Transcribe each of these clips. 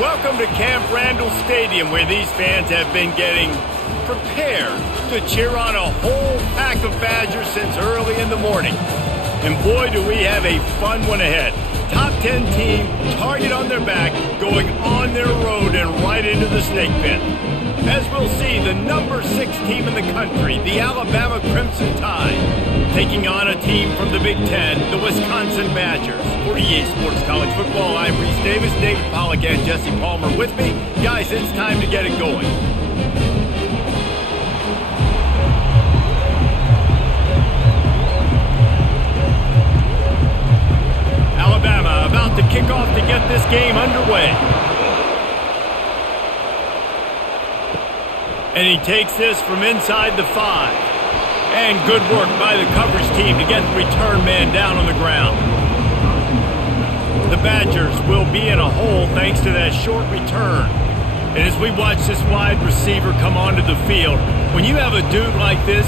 Welcome to Camp Randall Stadium, where these fans have been getting prepared to cheer on a whole pack of Badgers since early in the morning. And boy, do we have a fun one ahead. Top 10 team, target on their back, going on their road and right into the snake pit. As we'll see, the number 6 team in the country, the Alabama Crimson Tide, taking on a team from the Big Ten, the Wisconsin Badgers. For EA Sports College Football, I'm Reese Davis, David Pollack, and Jesse Palmer with me. Guys, it's time to get it going. Alabama about to kick off to get this game underway. And he takes this from inside the 5. And good work by the coverage team to get the return man down on the ground. The Badgers will be in a hole thanks to that short return. And as we watch this wide receiver come onto the field, when you have a dude like this,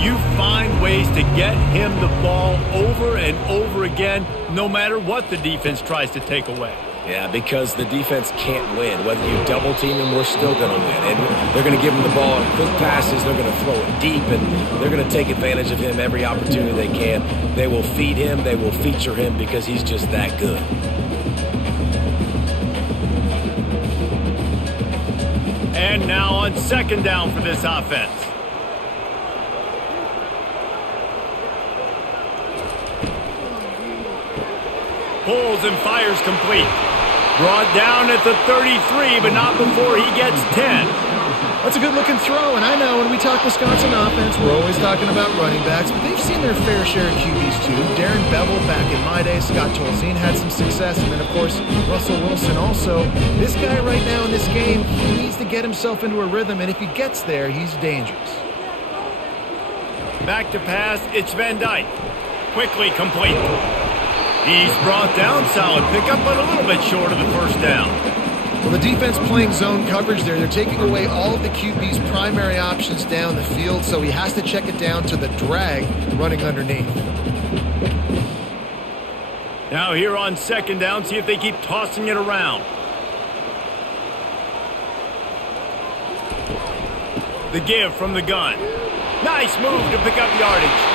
you find ways to get him the ball over and over again, no matter what the defense tries to take away. Yeah, because the defense can't win. Whether you double team him, we're still going to win. And they're going to give him the ball in quick passes. They're going to throw it deep, and they're going to take advantage of him every opportunity they can. They will feed him. They will feature him because he's just that good. And now on second down for this offense. Pulls and fires complete. Brought down at the 33, but not before he gets 10. That's a good-looking throw, and I know when we talk Wisconsin offense, we're always talking about running backs, but they've seen their fair share of QBs too. Darren Bevel back in my day, Scott Tolzien had some success, and then, of course, Russell Wilson also. This guy right now in this game, he needs to get himself into a rhythm, and if he gets there, he's dangerous. Back to pass, it's Van Dyke. Quickly complete. He's brought down, solid pickup, but a little bit short of the first down. Well, the defense playing zone coverage there. They're taking away all of the QB's primary options down the field, so he has to check it down to the drag running underneath. Now here on second down, see if they keep tossing it around. The give from the gun. Nice move to pick up yardage.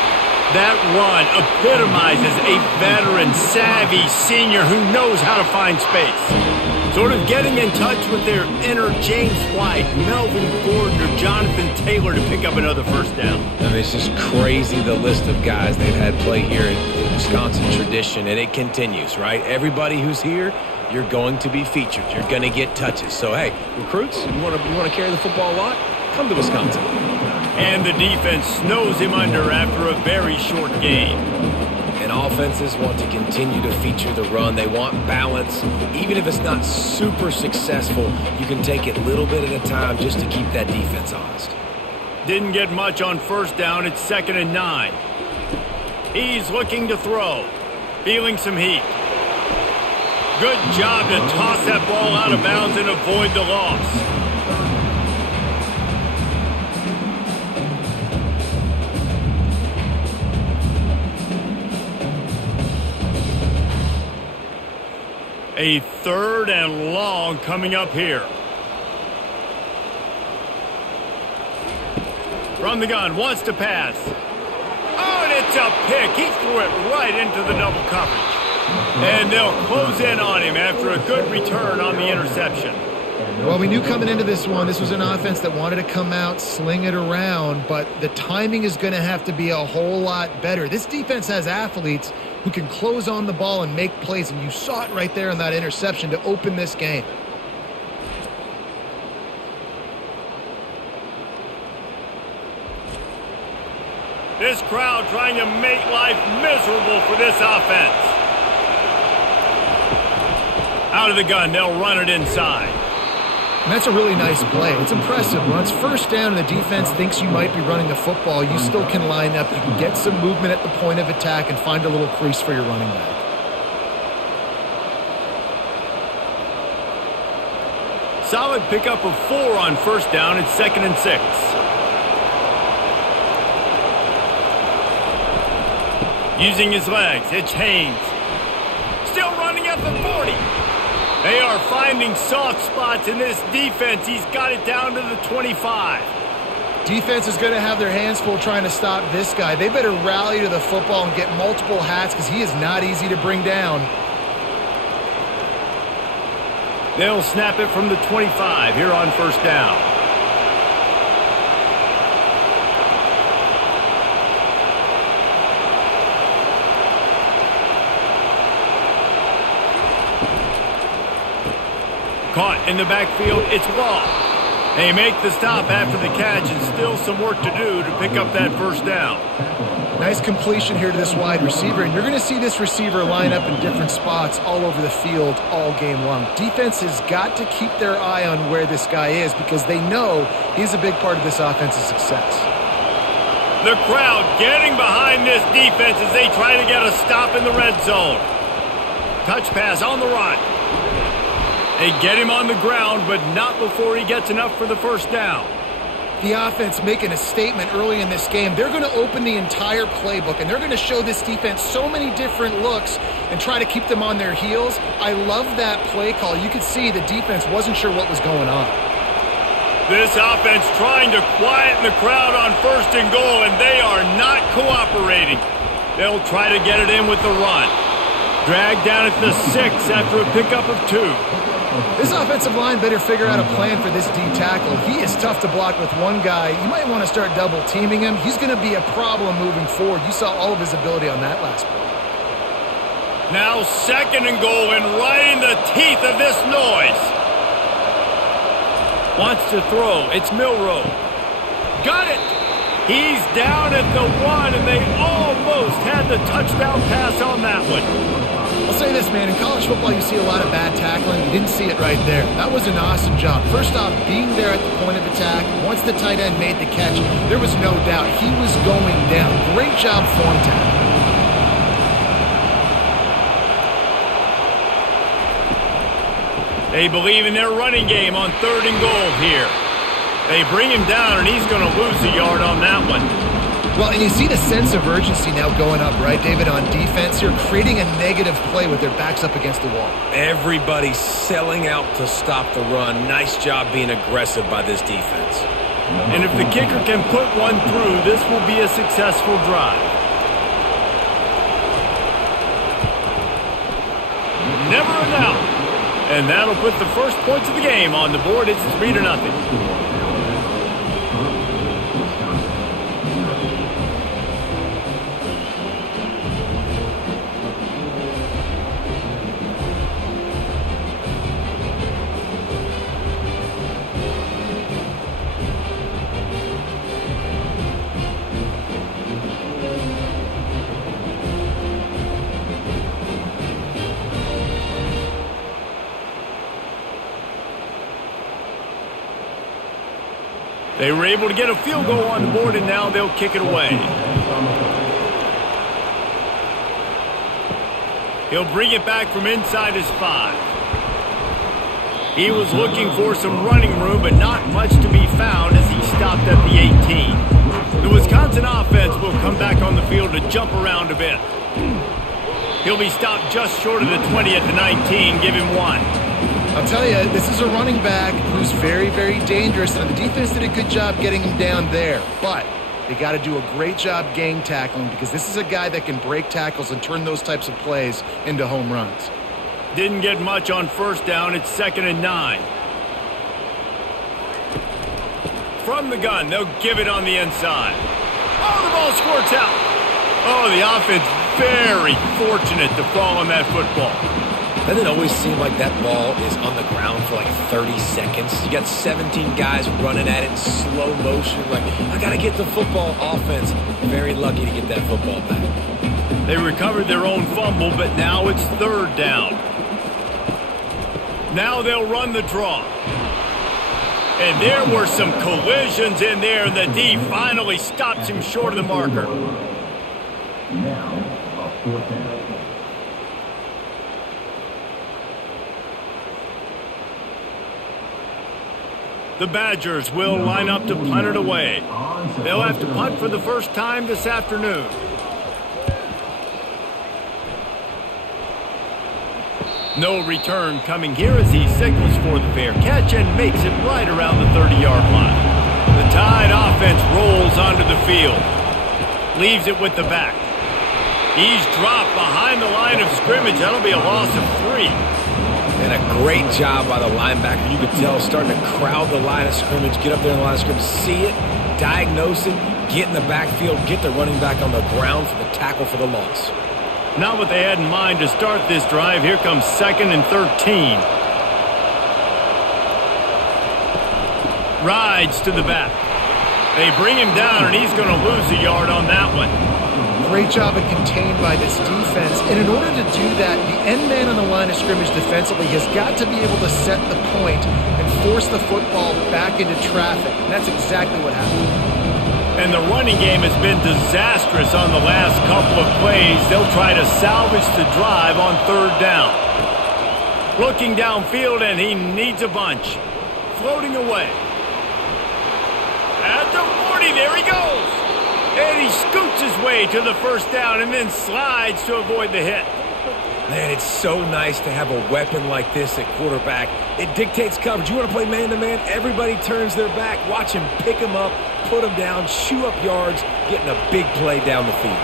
That run epitomizes a veteran, savvy senior who knows how to find space. Sort of getting in touch with their inner James White, Melvin Gordon, or Jonathan Taylor to pick up another first down. I mean, it's just crazy the list of guys they've had play here in Wisconsin tradition, and it continues, right? Everybody who's here, you're going to be featured. You're going to get touches. So, hey, recruits, you want to carry the football a lot? Come to Wisconsin. And the defense snows him under after a very short game. And offenses want to continue to feature the run. They want balance. Even if it's not super successful, you can take it a little bit at a time just to keep that defense honest. Didn't get much on first down. It's 2nd and 9. He's looking to throw. Feeling some heat. Good job to toss that ball out of bounds and avoid the loss. A 3rd and long coming up here. From the gun, wants to pass. Oh, and it's a pick. He threw it right into the double coverage. And they'll close in on him after a good return on the interception. Well, we knew coming into this one, this was an offense that wanted to come out, sling it around, but the timing is going to have to be a whole lot better. This defense has athletes who can close on the ball and make plays, and you saw it right there in that interception to open this game. This crowd trying to make life miserable for this offense. Out of the gun, they'll run it inside. And that's a really nice play. It's impressive. When it's first down and the defense thinks you might be running the football, you still can line up. You can get some movement at the point of attack and find a little crease for your running back. Solid pickup of 4 on first down. It's 2nd and 6. Using his legs, it's Haynes. Still running at the 40. They are finding soft spots in this defense. He's got it down to the 25. Defense is going to have their hands full trying to stop this guy. They better rally to the football and get multiple hats because he is not easy to bring down. They'll snap it from the 25 here on first down. Caught in the backfield, it's Waugh. They make the stop after the catch and still some work to do to pick up that first down. Nice completion here to this wide receiver, and you're going to see this receiver line up in different spots all over the field all game long. Defense has got to keep their eye on where this guy is because they know he's a big part of this offense's success. The crowd getting behind this defense as they try to get a stop in the red zone. Touch pass on the run. They get him on the ground, but not before he gets enough for the first down. The offense making a statement early in this game. They're going to open the entire playbook, and they're going to show this defense so many different looks and try to keep them on their heels. I love that play call. You could see the defense wasn't sure what was going on. This offense trying to quieten the crowd on first and goal, and they are not cooperating. They'll try to get it in with the run. Dragged down at the 6 after a pickup of 2. This offensive line better figure out a plan for this D tackle. He is tough to block with one guy. You might want to start double teaming him. He's going to be a problem moving forward. You saw all of his ability on that last play. Now second and goal and right in the teeth of this noise. Wants to throw. It's Milroe. Got it. He's down at the 1, and they almost had the touchdown pass on that one. I'll say this, man. In college football, you see a lot of bad tackling. You didn't see it right there. That was an awesome job. First off, being there at the point of attack. Once the tight end made the catch, there was no doubt he was going down. Great job form tackle. They believe in their running game on third and goal here. They bring him down, and he's going to lose a yard on that one. Well, and you see the sense of urgency now going up, right, David, on defense. You're creating a negative play with their backs up against the wall. Everybody's selling out to stop the run. Nice job being aggressive by this defense. And if the kicker can put one through, this will be a successful drive. Never a doubt. And that'll put the first points of the game on the board. It's 3-0. They were able to get a field goal on the board, and now they'll kick it away. He'll bring it back from inside his 5. He was looking for some running room, but not much to be found as he stopped at the 18. The Wisconsin offense will come back on the field to jump around a bit. He'll be stopped just short of the 20 at the 19. Give him 1. I'll tell you, this is a running back who's very, very dangerous, and the defense did a good job getting him down there. But they got to do a great job gang tackling because this is a guy that can break tackles and turn those types of plays into home runs. Didn't get much on first down. It's 2nd and 9. From the gun, they'll give it on the inside. Oh, the ball squirts out. Oh, the offense very fortunate to fall on that football. Doesn't it always seem like that ball is on the ground for like 30 seconds? You got 17 guys running at it in slow motion. Like, I got to get the football. Offense, very lucky to get that football back. They recovered their own fumble, but now it's 3rd down. Now they'll run the draw. And there were some collisions in there, and the D finally stops him short of the marker. Now, a 4th down. The Badgers will line up to punt it away. They'll have to punt for the first time this afternoon. No return coming here as he signals for the fair catch and makes it right around the 30-yard line. The Tide offense rolls onto the field. Leaves it with the back. He's dropped behind the line of scrimmage. That'll be a loss of 3. And a great job by the linebacker. You could tell starting to crowd the line of scrimmage, get up there in the line of scrimmage, see it, diagnose it, get in the backfield, get the running back on the ground for the tackle for the loss. Not what they had in mind to start this drive. Here comes 2nd and 13. Rides to the back. They bring him down, and he's going to lose a yard on that one. Great job of contained by this defense. And in order to do that, the end man on the line of scrimmage defensively has got to be able to set the point and force the football back into traffic. And that's exactly what happened. And the running game has been disastrous on the last couple of plays. They'll try to salvage the drive on 3rd down. Looking downfield, and he needs a bunch. Floating away. At the 40, there he goes. And he scoots his way to the 1st down and then slides to avoid the hit. Man, it's so nice to have a weapon like this at quarterback. It dictates coverage. You want to play man-to-man? Everybody turns their back. Watch him pick him up, put him down, chew up yards, getting a big play down the field.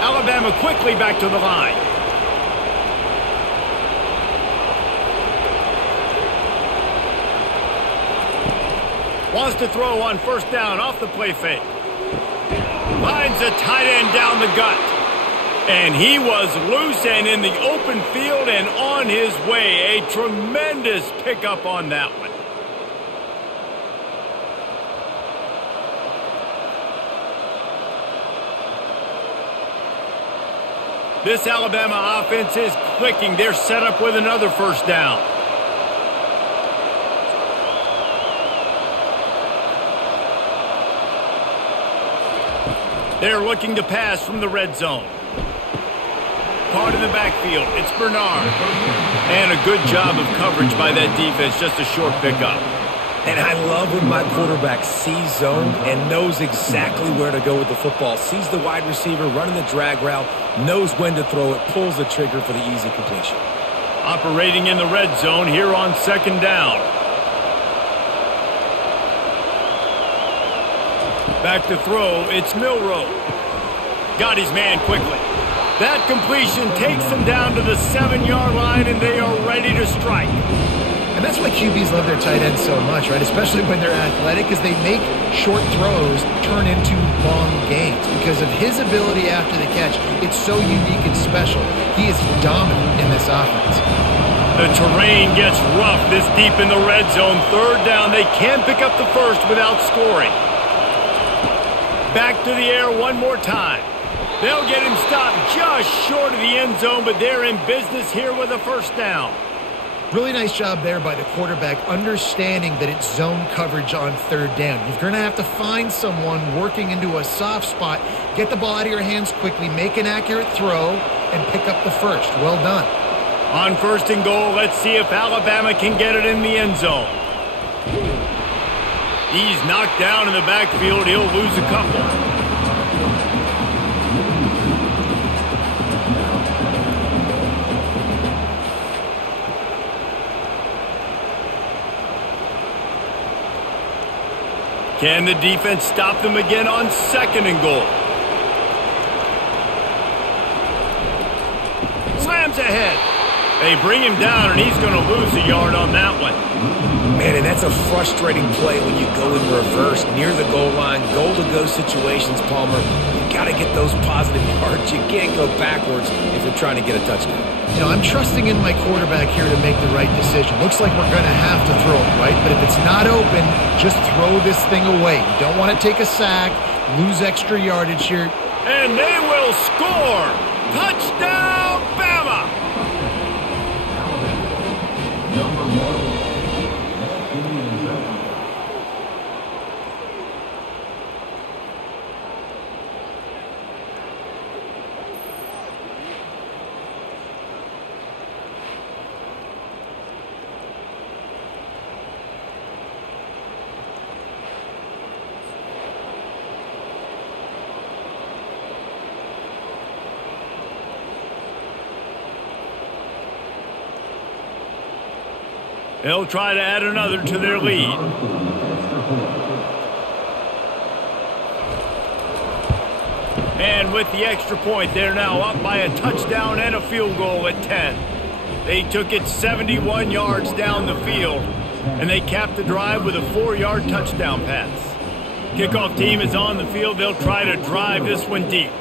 Alabama quickly back to the line. Wants to throw on 1st down off the play fake. Finds a tight end down the gut. And he was loose and in the open field and on his way. A tremendous pickup on that one. This Alabama offense is clicking. They're set up with another 1st down. They're looking to pass from the red zone. Caught in the backfield. It's Bernard. And a good job of coverage by that defense. Just a short pickup. And I love when my quarterback sees zone and knows exactly where to go with the football. Sees the wide receiver running the drag route, knows when to throw it, pulls the trigger for the easy completion. Operating in the red zone here on 2nd down. Back to throw, it's Milroe. Got his man quickly. That completion takes them down to the 7-yard line, and they are ready to strike. And that's why QBs love their tight ends so much, right? Especially when they're athletic, because they make short throws turn into long gains. Because of his ability after the catch, it's so unique and special. He is dominant in this offense. The terrain gets rough this deep in the red zone. 3rd down, they can pick up the 1st without scoring. Back to the air one more time. They'll get him stopped just short of the end zone, but they're in business here with a 1st down. Really nice job there by the quarterback, understanding that it's zone coverage on 3rd down. You're going to have to find someone working into a soft spot, get the ball out of your hands quickly, make an accurate throw, and pick up the 1st. Well done. On 1st and goal, let's see if Alabama can get it in the end zone. He's knocked down in the backfield. He'll lose a couple. Can the defense stop them again on 2nd and goal? Slams ahead. They bring him down, and he's going to lose a yard on that one. Man, and that's a frustrating play when you go in reverse near the goal line, goal-to-go situations, Palmer. You got to get those positive yards. You can't go backwards if you're trying to get a touchdown. You know, I'm trusting in my quarterback here to make the right decision. Looks like we're going to have to throw it, right? But if it's not open, just throw this thing away. You don't want to take a sack, lose extra yardage here. And they will score! Touchdown, Bama! Number 1. They'll try to add another to their lead. And with the extra point, they're now up by a touchdown and a field goal at 10. They took it 71 yards down the field, and they capped the drive with a 4-yard touchdown pass. Kickoff team is on the field. They'll try to drive this one deep.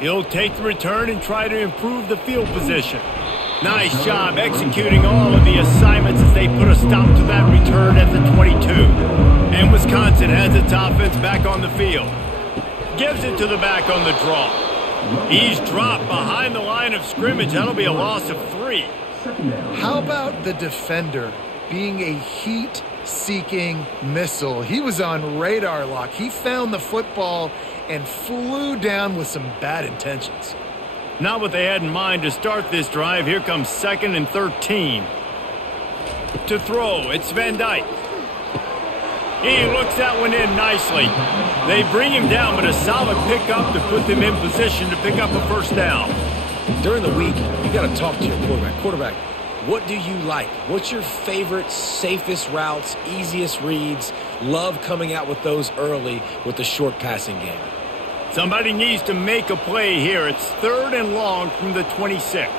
He'll take the return and try to improve the field position. Nice job executing all of the assignments as they put a stop to that return at the 22. And Wisconsin has its offense back on the field. Gives it to the back on the draw. He's dropped behind the line of scrimmage. That'll be a loss of 3. How about the defender being a heat-seeking missile? He was on radar lock. He found the football and flew down with some bad intentions. Not what they had in mind to start this drive. Here comes 2nd and 13. To throw, it's Van Dyke. He looks that one in nicely. They bring him down, but a solid pickup to put them in position to pick up a first down. During the week, you got to talk to your quarterback. Quarterback, what do you like? What's your favorite, safest routes, easiest reads? Love coming out with those early with the short passing game. Somebody needs to make a play here. It's 3rd and long from the 26.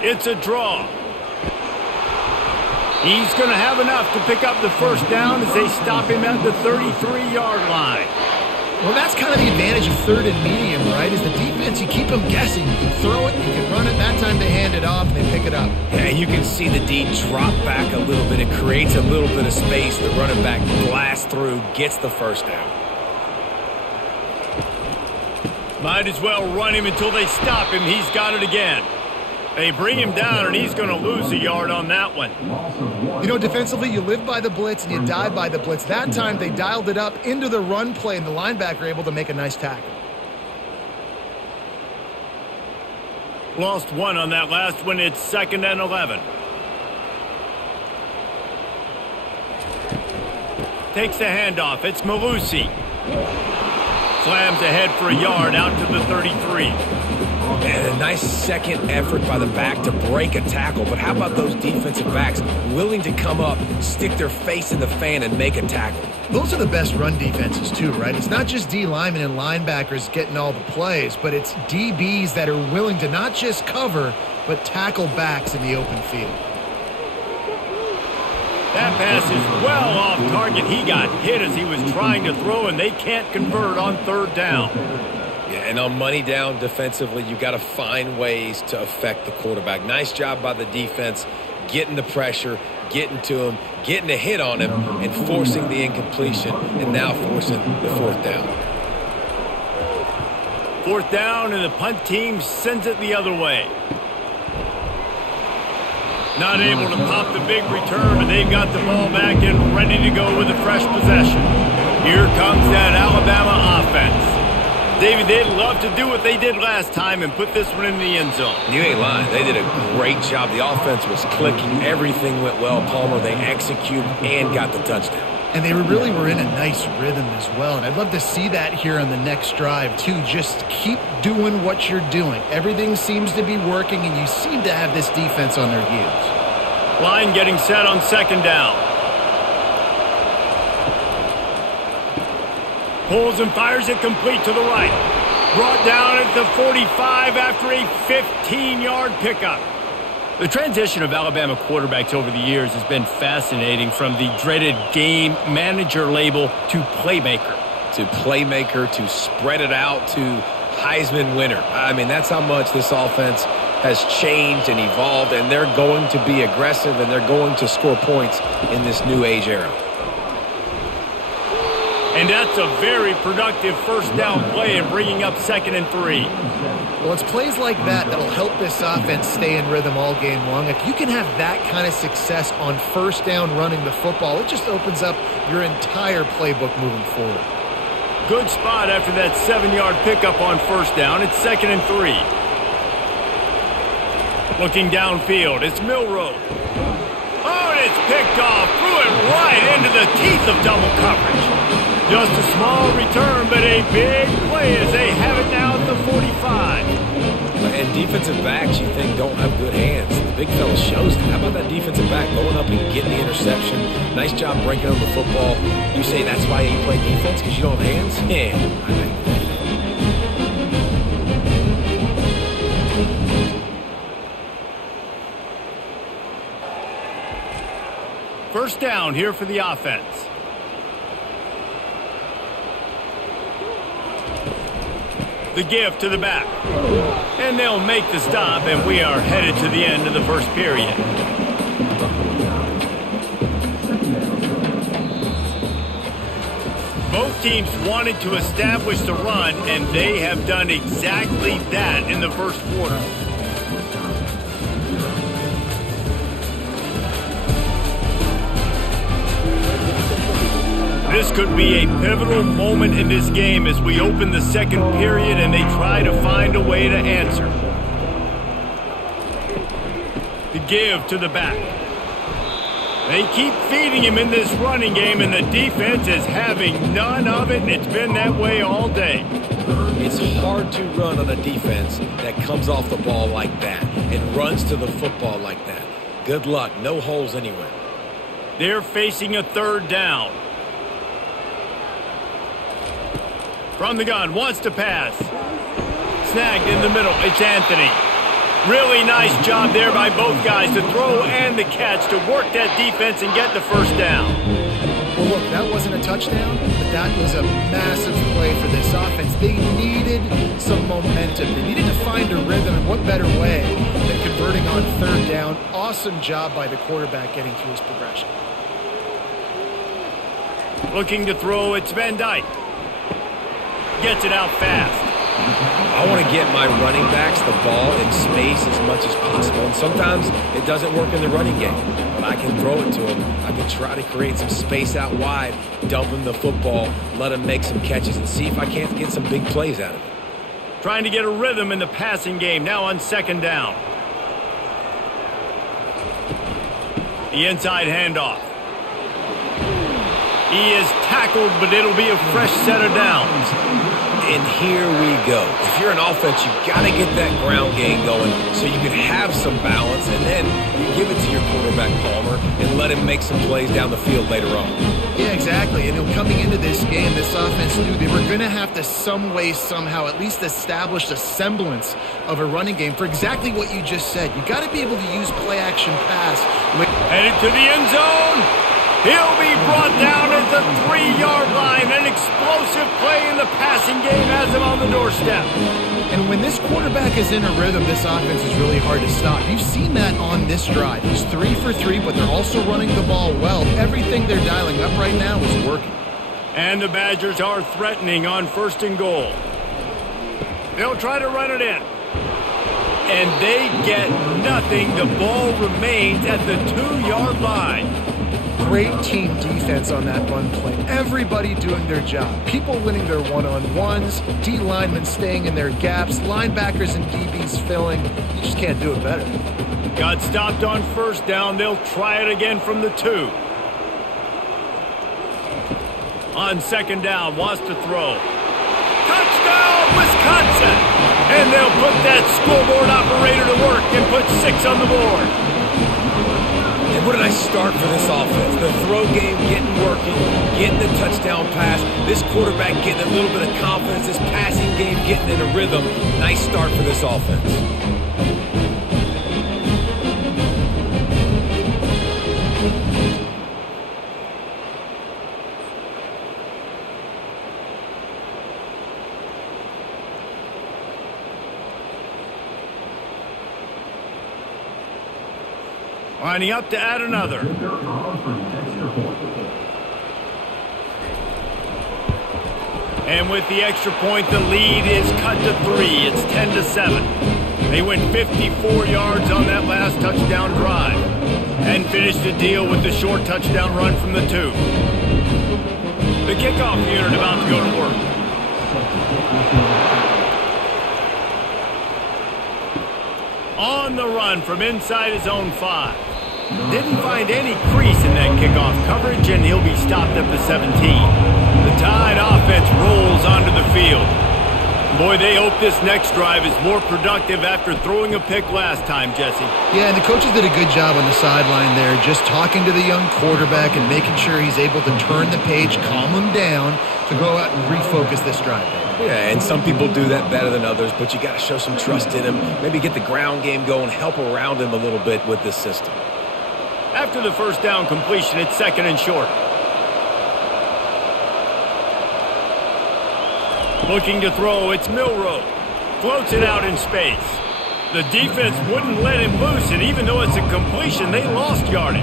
It's a draw. He's going to have enough to pick up the first down as they stop him at the 33-yard line. Well, that's kind of the advantage of 3rd and medium, right? Is the defense, you keep them guessing. You can throw it, you can run it. That time they hand it off and they pick it up. Yeah, you can see the D drop back a little bit. It creates a little bit of space. The running back blasts through, gets the first down. Might as well run him until they stop him. He's got it again. They bring him down, and he's going to lose a yard on that one. You know, defensively, you live by the blitz and you die by the blitz. That time, they dialed it up into the run play, and the linebacker able to make a nice tackle. Lost 1 on that last one. It's 2nd and 11. Takes the handoff. It's Malusi. Slams ahead for a yard out to the 33. And a nice second effort by the back to break a tackle. But how about those defensive backs willing to come up, stick their face in the fan, and make a tackle? Those are the best run defenses too, right? It's not just D linemen and linebackers getting all the plays, but it's DBs that are willing to not just cover, but tackle backs in the open field. That pass is well off target. He got hit as he was trying to throw, and they can't convert on 3rd down. Yeah, and on money down defensively, you got to find ways to affect the quarterback. Nice job by the defense, getting the pressure, getting to him, getting a hit on him, and forcing the incompletion, and now forcing the 4th down. 4th down, and the punt team sends it the other way. Not able to pop the big return, but they've got the ball back and ready to go with a fresh possession. Here comes that Alabama offense. David, they'd love to do what they did last time and put this one in the end zone. You ain't lying. They did a great job. The offense was clicking. Everything went well. Palmer, they executed and got the touchdown. And they really were in a nice rhythm as well. And I'd love to see that here on the next drive, too. Just keep doing what you're doing. Everything seems to be working, and you seem to have this defense on their heels. Line getting set on 2nd down. Pulls and fires it complete to the right. Brought down at the 45 after a 15-yard pickup. The transition of Alabama quarterbacks over the years has been fascinating, from the dreaded game manager label to playmaker. To playmaker, to spread it out, to Heisman winner. I mean, that's how much this offense has changed and evolved, and they're going to be aggressive, and they're going to score points in this new age era. And that's a very productive 1st down play in bringing up 2nd and 3. Well, it's plays like that that'll help this offense stay in rhythm all game long. If you can have that kind of success on 1st down running the football, it just opens up your entire playbook moving forward. Good spot after that 7-yard pickup on 1st down. It's 2nd and 3. Looking downfield, it's Milroe. Oh, and it's picked off. Threw it right into the teeth of double coverage. Just a small return, but a big play as they have it now at the 45. And defensive backs you think don't have good hands, the big fella shows that. How about that defensive back going up and getting the interception? Nice job breaking on the football. You say that's why you play defense, because you don't have hands? Yeah, I think. First down here for the offense. The give to the back. And they'll make the stop, and we are headed to the end of the first period. Both teams wanted to establish the run, and they have done exactly that in the first quarter. This could be a pivotal moment in this game as we open the second period and they try to find a way to answer. The give to the back. They keep feeding him in this running game, and the defense is having none of it, and it's been that way all day. It's hard to run on a defense that comes off the ball like that and runs to the football like that. Good luck. No holes anywhere. They're facing a third down. From the gun, wants to pass. Snagged in the middle, it's Anthony. Really nice job there by both guys to throw and the catch to work that defense and get the first down. Well, look, that wasn't a touchdown, but that was a massive play for this offense. They needed some momentum. They needed to find a rhythm, and what better way than converting on third down. Awesome job by the quarterback getting through his progression. Looking to throw, it's Van Dyke. Gets it out fast. I want to get my running backs the ball in space as much as possible. And sometimes it doesn't work in the running game, but I can throw it to them. I can try to create some space out wide, dump him the football, let him make some catches, and see if I can't get some big plays out of it. Trying to get a rhythm in the passing game, now on second down. The inside handoff. He is tackled, but it'll be a fresh set of downs. And here we go. If you're an offense, you've got to get that ground game going so you can have some balance, and then you give it to your quarterback, Palmer, and let him make some plays down the field later on. Yeah, exactly. And coming into this game, this offense knew they were going to have to some way, somehow, at least establish a semblance of a running game for exactly what you just said. You got to be able to use play-action pass. Headed to the end zone. He'll be brought down at the 3-yard line. An explosive play in the passing game has him on the doorstep. And when this quarterback is in a rhythm, this offense is really hard to stop. You've seen that on this drive. He's 3 for 3, but they're also running the ball well. Everything they're dialing up right now is working. And the Badgers are threatening on first and goal. They'll try to run it in. And they get nothing. The ball remains at the 2-yard line. Great team defense on that run play. Everybody doing their job. People winning their one-on-ones, D linemen staying in their gaps, linebackers and DBs filling. You just can't do it better. Got stopped on first down. They'll try it again from the 2. On second down, wants to throw. Touchdown, Wisconsin! And they'll put that scoreboard operator to work and put 6 on the board. And what a nice start for this offense. The throw game getting working, getting the touchdown pass. This quarterback getting a little bit of confidence. This passing game getting in a rhythm. Nice start for this offense. Lining up to add another. And with the extra point, the lead is cut to 3. It's 10-7. They went 54 yards on that last touchdown drive and finished the deal with the short touchdown run from the 2. The kickoff unit about to go to work. On the run from inside his own 5. Didn't find any crease in that kickoff coverage, and he'll be stopped at the 17. The Tide offense rolls onto the field. Boy, they hope this next drive is more productive after throwing a pick last time, Jesse. Yeah, and the coaches did a good job on the sideline there, just talking to the young quarterback and making sure he's able to turn the page, calm him down, to go out and refocus this drive. Yeah, and some people do that better than others, but you got to show some trust in him. Maybe get the ground game going, help around him a little bit with this system. After the first down completion, it's second and short. Looking to throw, it's Milroe. Floats it out in space. The defense wouldn't let him loose, and even though it's a completion, they lost yardage.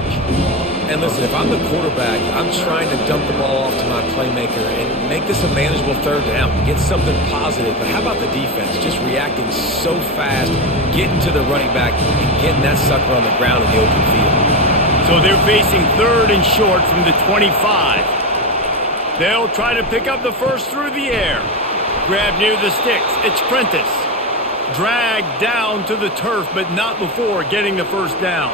And listen, if I'm the quarterback, I'm trying to dump the ball off to my playmaker and make this a manageable third down, get something positive. But how about the defense just reacting so fast, getting to the running back, and getting that sucker on the ground in the open field? So they're facing third and short from the 25. They'll try to pick up the first through the air. Grab near the sticks. It's Prentice. Dragged down to the turf, but not before getting the first down.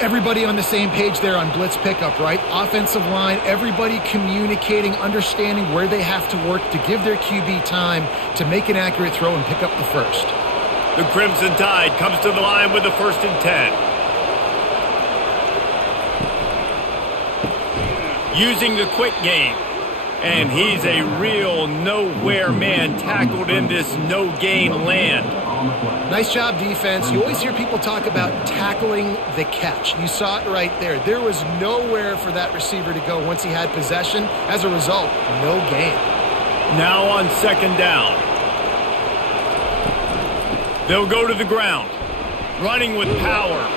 Everybody on the same page there on blitz pickup, right? Offensive line, everybody communicating, understanding where they have to work to give their QB time to make an accurate throw and pick up the first. The Crimson Tide comes to the line with the 1st and 10. Using the quick game. And he's a real nowhere man, tackled in this no-gain land. Nice job, defense. You always hear people talk about tackling the catch. You saw it right there. There was nowhere for that receiver to go once he had possession. As a result, no gain. Now on second down. They'll go to the ground. Running with power.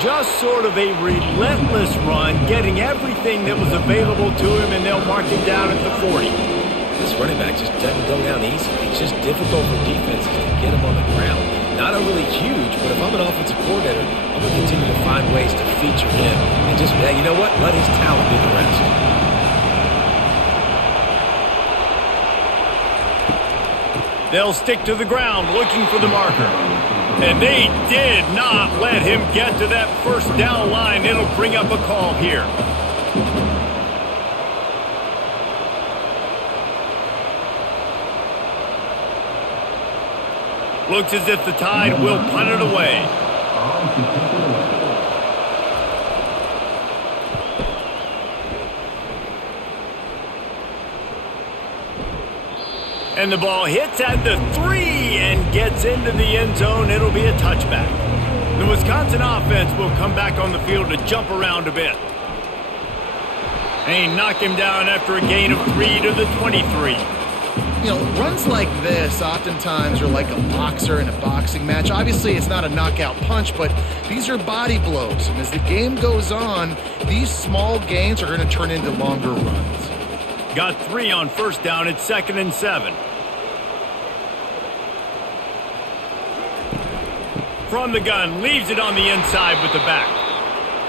Just sort of a relentless run, getting everything that was available to him, and they'll mark him down at the 40. This running back just doesn't go down easy. It's just difficult for defenses to get him on the ground. Not overly huge, but if I'm an offensive coordinator, I'm going to continue to find ways to feature him. And just, you know what? Let his talent do the rest. They'll stick to the ground looking for the marker. And they did not let him get to that first down line. It'll bring up a call here. Looks as if the Tide will punt it away. And the ball hits at the 3 and gets into the end zone. It'll be a touchback. The Wisconsin offense will come back on the field to jump around a bit. And knock him down after a gain of 3 to the 23. You know, runs like this oftentimes are like a boxer in a boxing match. Obviously, it's not a knockout punch, but these are body blows. And as the game goes on, these small gains are going to turn into longer runs. Got 3 on first down. It's 2nd and 7. From the gun, leaves it on the inside with the back.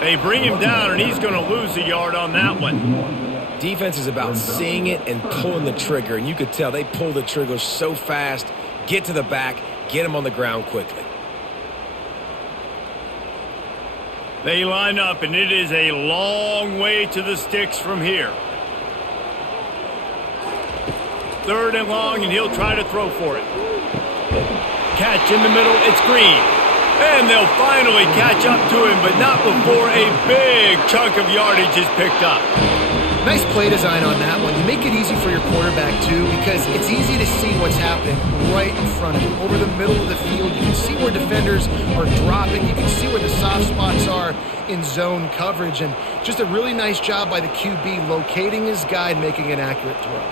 They bring him down, and he's going to lose a yard on that one. Defense is about seeing it and pulling the trigger, and you could tell they pull the trigger so fast, get to the back, get him on the ground quickly. They line up, and it is a long way to the sticks from here. 3rd and long, and he'll try to throw for it. Catch in the middle, it's Green. And they'll finally catch up to him, but not before a big chunk of yardage is picked up. Nice play design on that one. You make it easy for your quarterback, too, because it's easy to see what's happening right in front of you. Over the middle of the field, you can see where defenders are dropping. You can see where the soft spots are in zone coverage. And just a really nice job by the QB locating his guy and making an accurate throw.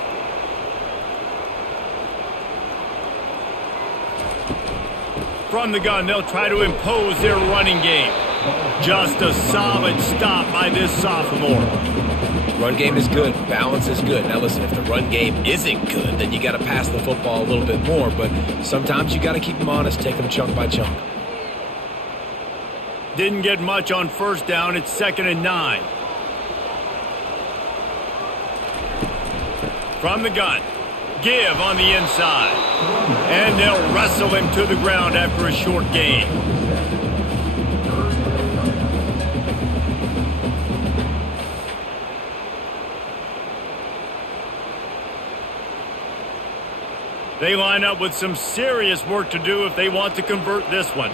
From the gun, they'll try to impose their running game. Just a solid stop by this sophomore. Run game is good. Balance is good. Now listen, if the run game isn't good, then you got to pass the football a little bit more. But sometimes you got to keep them honest, take them chunk by chunk. Didn't get much on first down. It's 2nd and 9. From the gun. Give on the inside. And they'll wrestle him to the ground after a short gain. They line up with some serious work to do if they want to convert this one.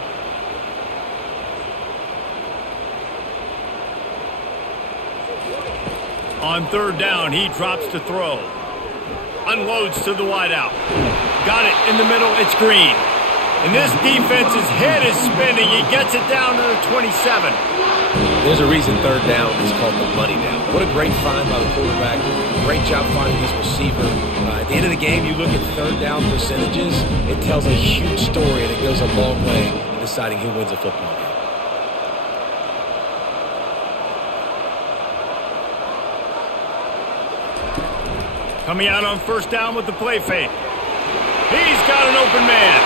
On third down, he drops to throw. Unloads to the wideout. Got it in the middle. It's Green. And this defense's head is spinning. He gets it down to the 27. There's a reason third down is called the money down. What a great find by the quarterback. Great job finding his receiver. At the end of the game, you look at third down percentages. It tells a huge story, and it goes a long way in deciding who wins a football game. Coming out on first down with the play fake. He's got an open man.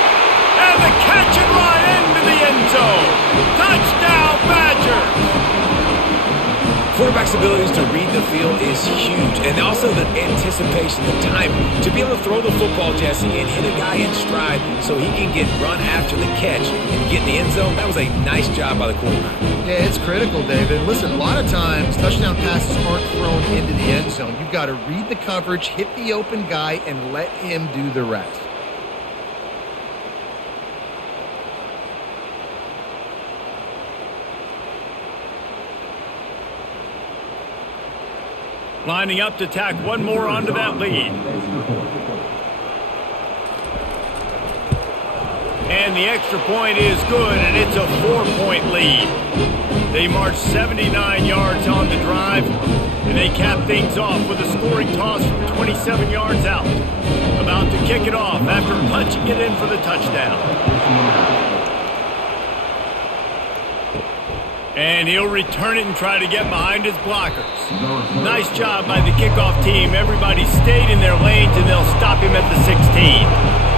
And the catch and run into the end zone. Touchdown, Badgers! Quarterback's abilities to read the field is huge. And also the anticipation, the time to be able to throw the football, Jesse, and hit a guy in stride so he can get run after the catch and get in the end zone. That was a nice job by the quarterback. Yeah, it's critical, David. Listen, a lot of times touchdown passes aren't thrown into the end zone. You've got to read the coverage, hit the open guy, and let him do the rest. Lining up to tack one more onto that lead. And the extra point is good, and it's a 4-point lead. They march 79 yards on the drive, and they cap things off with a scoring toss from 27 yards out. About to kick it off after punching it in for the touchdown. And he'll return it and try to get behind his blockers. Nice job by the kickoff team. Everybody stayed in their lanes, and they'll stop him at the 16.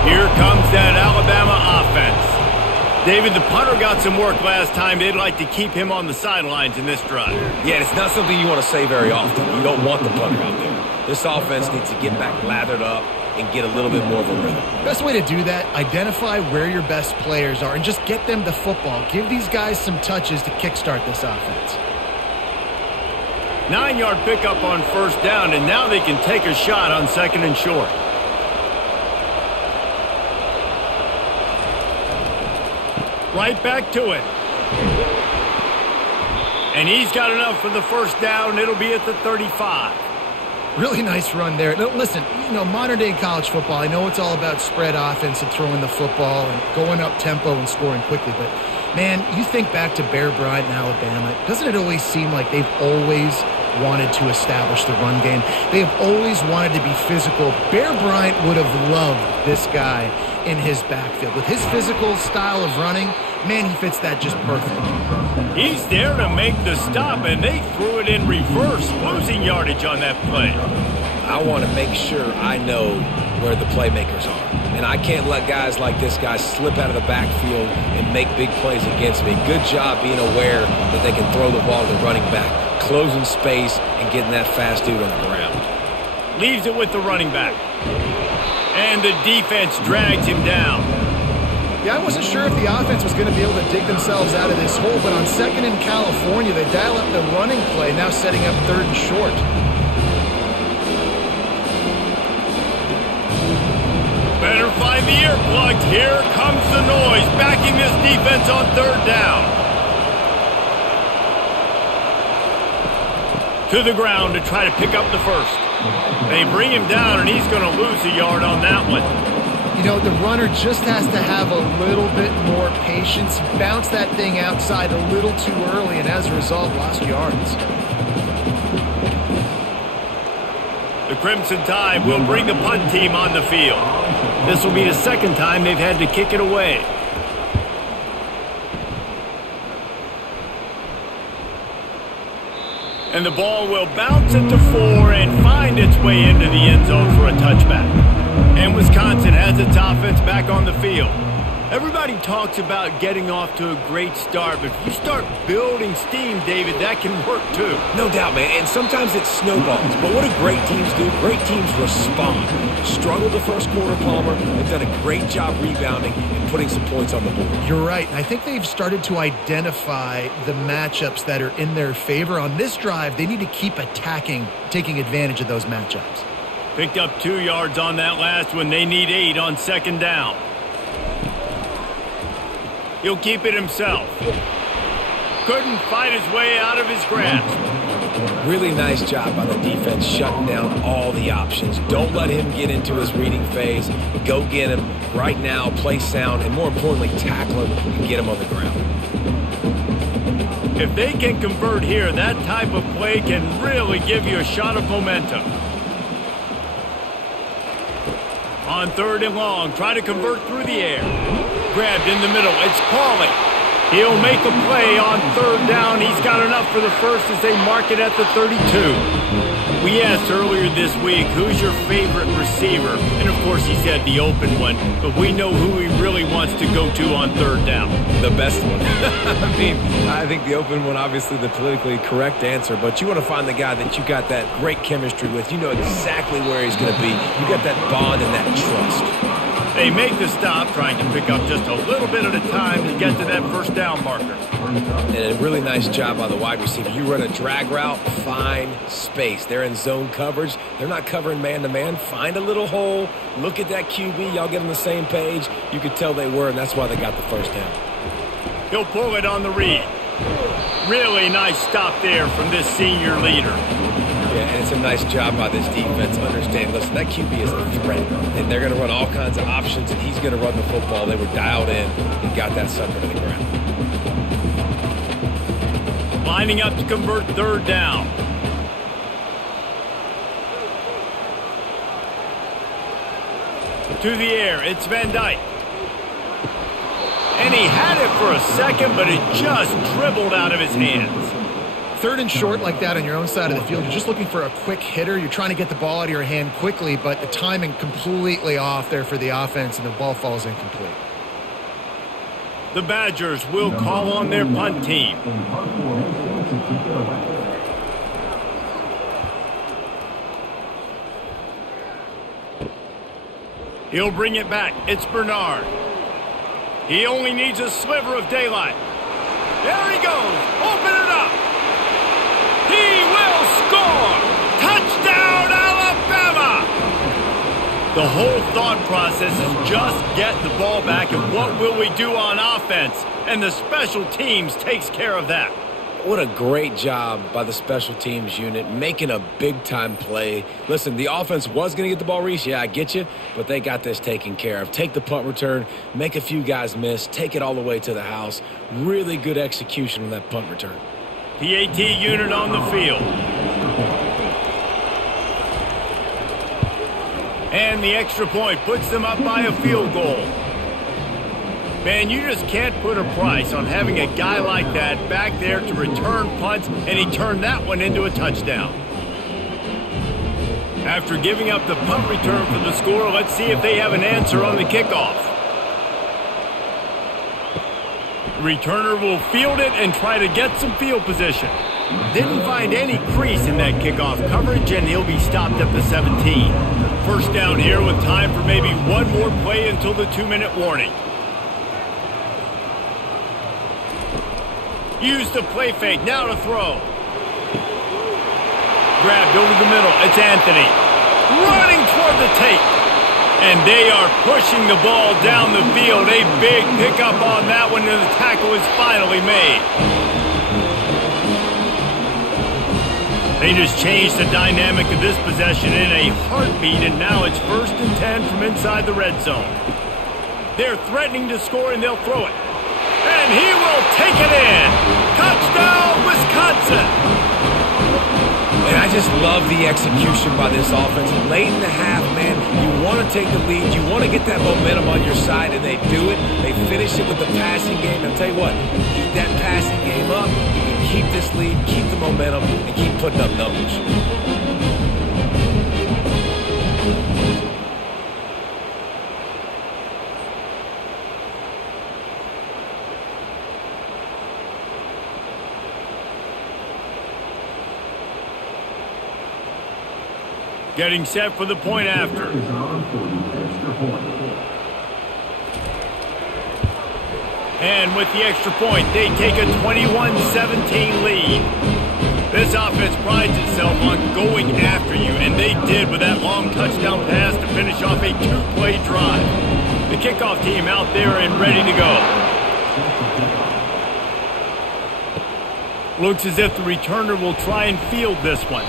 Here comes that Alabama offense. David, the punter got some work last time. They'd like to keep him on the sidelines in this drive. Yeah, it's not something you want to say very often. You don't want the punter out there. This offense needs to get back lathered up and get a little bit more of a rhythm. Best way to do that, identify where your best players are and just get them the football. Give these guys some touches to kickstart this offense. 9-yard pickup on first down, and now they can take a shot on second and short. Right back to it. And he's got enough for the first down. It'll be at the 35. Really nice run there. Listen, modern-day college football, I know it's all about spread offense and throwing the football and going up tempo and scoring quickly, but, man, you think back to Bear Bryant in Alabama, doesn't it always seem like they've always wanted to establish the run game? They've always wanted to be physical. Bear Bryant would have loved this guy in his backfield. With his physical style of running, man, he fits that just perfect. He's there to make the stop, and they threw it in reverse, losing yardage on that play. I want to make sure I know where the playmakers are. And I can't let guys like this guy slip out of the backfield and make big plays against me. Good job being aware that they can throw the ball to the running back, closing space, and getting that fast dude on the ground. Leaves it with the running back. And the defense drags him down. Yeah, I wasn't sure if the offense was going to be able to dig themselves out of this hole, but on second in California, they dial up the running play, now setting up third and short. Better find the earplugs. Here comes the noise, backing this defense on third down. To the ground to try to pick up the first. They bring him down, and he's going to lose a yard on that one. The runner just has to have a little bit more patience. He bounced that thing outside a little too early, and as a result, lost yards. The Crimson Tide will bring the punt team on the field. This will be the second time they've had to kick it away. And the ball will bounce it to 4 and find its way into the end zone for a touchback. And Wisconsin has its offense back on the field. Everybody talks about getting off to a great start, but if you start building steam, David, that can work too. No doubt, man, and sometimes it snowballs. But what do great teams do? Great teams respond. Struggled the first quarter, Palmer. They've done a great job rebounding and putting some points on the board. You're right. I think they've started to identify the matchups that are in their favor. On this drive, they need to keep attacking, taking advantage of those matchups. Picked up 2 yards on that last one. They need 8 on second down. He'll keep it himself. Couldn't fight his way out of his grasp. Really nice job by the defense shutting down all the options. Don't let him get into his reading phase. Go get him right now, play sound, and more importantly, tackle him and get him on the ground. If they can convert here, that type of play can really give you a shot of momentum. On 3rd and long, try to convert through the air. Grabbed in the middle, it's Pauly. He'll make a play on 3rd down. He's got enough for the first as they mark it at the 32. We asked earlier this week, who's your favorite receiver? And of course he said the open one, but we know who he really wants to go to on 3rd down. The best one. I mean, I think the open one, obviously the politically correct answer, but you want to find the guy that you got that great chemistry with. You know exactly where he's going to be. You got that bond and that trust. They make the stop, trying to pick up just a little bit at a time to get to that 1st down marker. And a really nice job by the wide receiver. You run a drag route, find space. They're in zone coverage. They're not covering man-to-man. Find a little hole. Look at that QB. Y'all get on the same page. You could tell they were, and that's why they got the 1st down. He'll pull it on the read. Really nice stop there from this senior leader. Yeah, and it's a nice job by this defense. Understand, listen, that QB is a threat, and they're going to run all kinds of options, and he's going to run the football. They were dialed in and got that sucker to the ground. Lining up to convert 3rd down. To the air, it's Van Dyke. And he had it for a second, but it just dribbled out of his hands. 3rd and short like that on your own side of the field, you're just looking for a quick hitter. You're trying to get the ball out of your hand quickly, but the timing completely off there for the offense, and the ball falls incomplete. The Badgers will call on their punt team. He'll bring it back. It's Bernard. He only needs a sliver of daylight. There he goes. Open it up. He will score! Touchdown, Alabama! The whole thought process is just get the ball back, and what will we do on offense? And the special teams takes care of that. What a great job by the special teams unit, making a big-time play. Listen, the offense was going to get the ball, Reese. Yeah, I get you, but they got this taken care of. Take the punt return, make a few guys miss, take it all the way to the house. Really good execution on that punt return. PAT unit on the field. And the extra point puts them up by a field goal. Man, you just can't put a price on having a guy like that back there to return punts, and he turned that one into a touchdown. After giving up the punt return for the score, let's see if they have an answer on the kickoff. Returner will field it and try to get some field position. Didn't find any crease in that kickoff coverage, and he'll be stopped at the 17. 1st down here with time for maybe one more play until the 2-minute warning. Use the play fake, now to throw. Grabbed over the middle, it's Anthony. Running toward the tape. And they are pushing the ball down the field. A big pickup on that one, and the tackle is finally made. They just changed the dynamic of this possession in a heartbeat, and now it's 1st and 10 from inside the red zone. They're threatening to score, and they'll throw it. And he will take it in. Touchdown, Wisconsin. And I just love the execution by this offense. Late in the half, man, you want to take the lead. You want to get that momentum on your side, and they do it. They finish it with the passing game. I'll tell you what, keep that passing game up. You can keep this lead, keep the momentum, and keep putting up numbers. Getting set for the point after. And with the extra point, they take a 21-17 lead. This offense prides itself on going after you, and they did with that long touchdown pass to finish off a two-play drive. The kickoff team out there and ready to go. Looks as if the returner will try and field this one.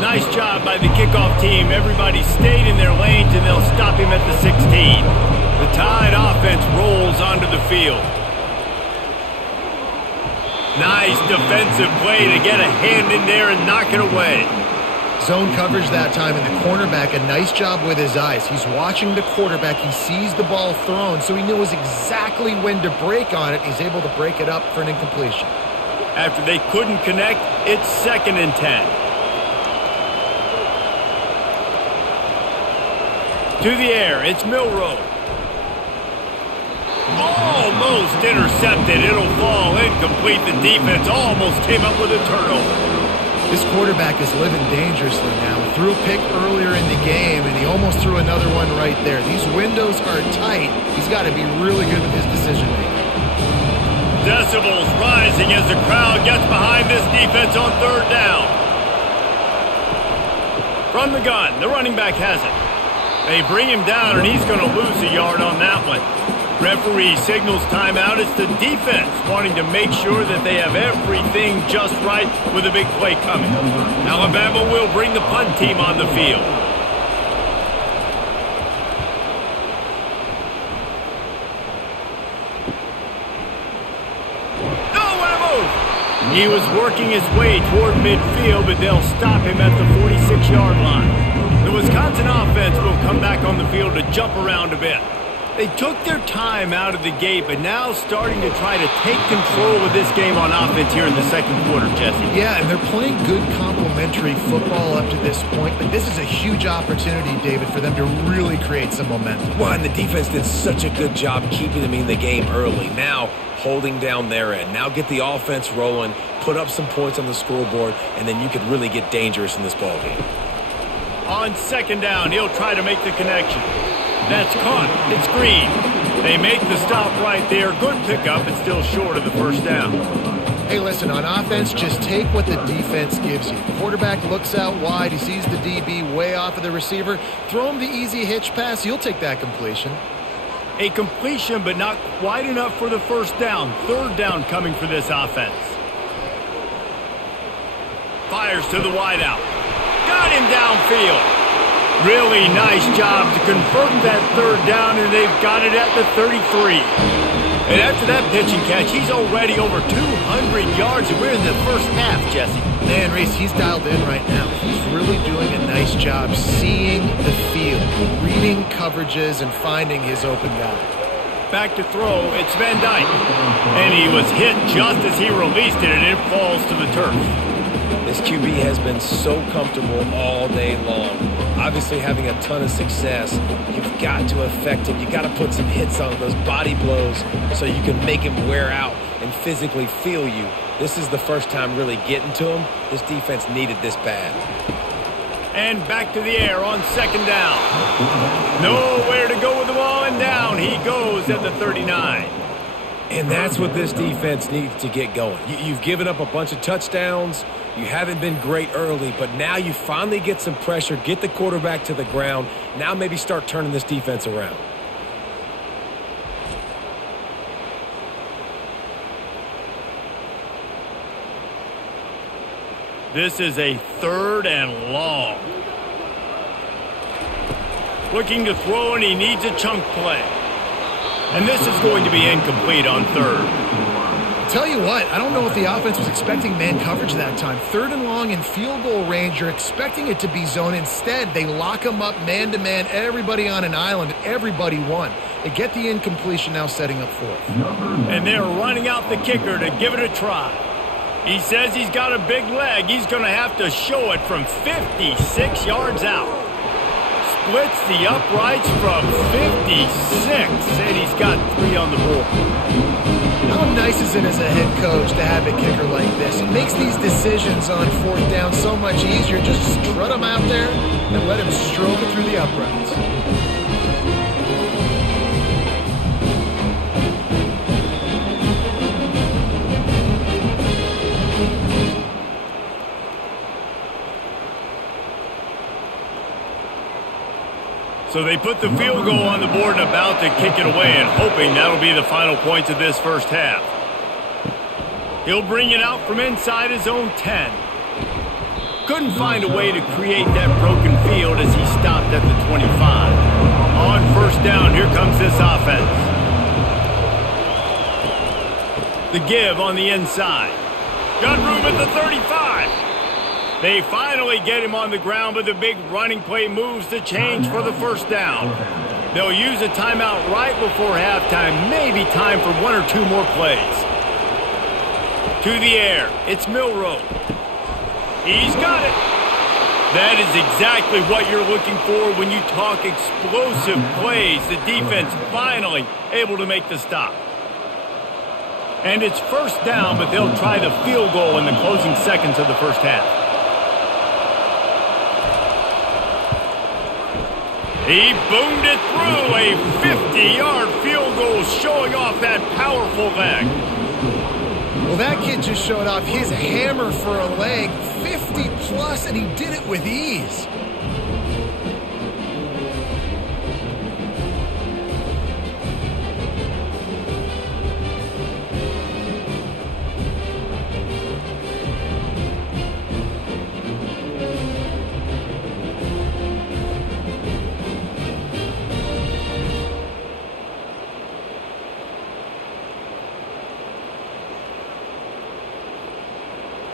Nice job by the kickoff team. Everybody stayed in their lanes, and they'll stop him at the 16. The Tide offense rolls onto the field. Nice defensive play to get a hand in there and knock it away. Zone coverage that time, and the cornerback, a nice job with his eyes. He's watching the quarterback. He sees the ball thrown, so he knows exactly when to break on it. He's able to break it up for an incompletion. After they couldn't connect, it's 2nd and 10. To the air, it's Milroe. Almost intercepted. It'll fall incomplete. The defense almost came up with a turnover. This quarterback is living dangerously now. Threw a pick earlier in the game, and he almost threw another one right there. These windows are tight. He's got to be really good with his decision-making. Decibels rising as the crowd gets behind this defense on 3rd down. From the gun, the running back has it. They bring him down, and he's going to lose a yard on that one. Referee signals timeout. It's the defense wanting to make sure that they have everything just right with a big play coming. Alabama will bring the punt team on the field. He was working his way toward midfield, but they'll stop him at the 46-yard line. The Wisconsin offense will come back on the field to jump around a bit. They took their time out of the gate, but now starting to try to take control of this game on offense here in the 2nd quarter, Jesse. Yeah, and they're playing good complementary football up to this point, but this is a huge opportunity, David, for them to really create some momentum. Well, and the defense did such a good job keeping them in the game early. Now, holding down their end. Now get the offense rolling, put up some points on the scoreboard, and then you could really get dangerous in this ballgame. On 2nd down, he'll try to make the connection. That's caught. It's Green. They make the stop right there. Good pickup. It's still short of the 1st down. Hey, listen, on offense, just take what the defense gives you. The quarterback looks out wide. He sees the DB way off of the receiver. Throw him the easy hitch pass. You'll take that completion. A completion, but not quite enough for the 1st down. 3rd down coming for this offense. Fires to the wideout. Got him downfield. Really nice job to convert that 3rd down, and they've got it at the 33. And after that pitch and catch, he's already over 200 yards, and we're in the 1st half, Jesse. Man, Reese, he's dialed in right now. He's really doing a nice job seeing the field, reading coverages, and finding his open guy. Back to throw, it's Van Dyke. And he was hit just as he released it, and it falls to the turf. This QB has been so comfortable all day long. Obviously having a ton of success. You've got to affect him. You've got to put some hits on those body blows so you can make him wear out and physically feel you. This is the first time really getting to him. This defense needed this bad. And back to the air on 2nd down. Nowhere to go with the ball, and down he goes at the 39. And that's what this defense needs to get going. You've given up a bunch of touchdowns. You haven't been great early, but now you finally get some pressure, get the quarterback to the ground. Now maybe start turning this defense around. This is a 3rd and long. Looking to throw, and he needs a chunk play. And this is going to be incomplete on 3rd. Tell you what, I don't know if the offense was expecting man coverage that time. 3rd and long in field goal range, you're expecting it to be zone. Instead, they lock them up man-to-man, everybody on an island, everybody won. They get the incompletion, now setting up 4th. And they're running out the kicker to give it a try. He says he's got a big leg. He's going to have to show it from 56 yards out. Splits the uprights from 56, and he's got 3 on the board. How nice is it as a head coach to have a kicker like this? It makes these decisions on 4th down so much easier. Just strut him out there and let him stroke it through the uprights. So they put the field goal on the board and about to kick it away and hoping that'll be the final points of this first half. He'll bring it out from inside his own 10. Couldn't find a way to create that broken field as he stopped at the 25. On first down, here comes this offense. The give on the inside. Got room at the 35. They finally get him on the ground, but the big running play moves the change for the first down. They'll use a timeout right before halftime, maybe time for one or two more plays. To the air, it's Milroe. He's got it. That is exactly what you're looking for when you talk explosive plays. The defense finally able to make the stop. And it's first down, but they'll try the field goal in the closing seconds of the first half. He boomed it through a 50-yard field goal, showing off that powerful leg. Well, that kid just showed off his hammer for a leg, 50-plus, and he did it with ease.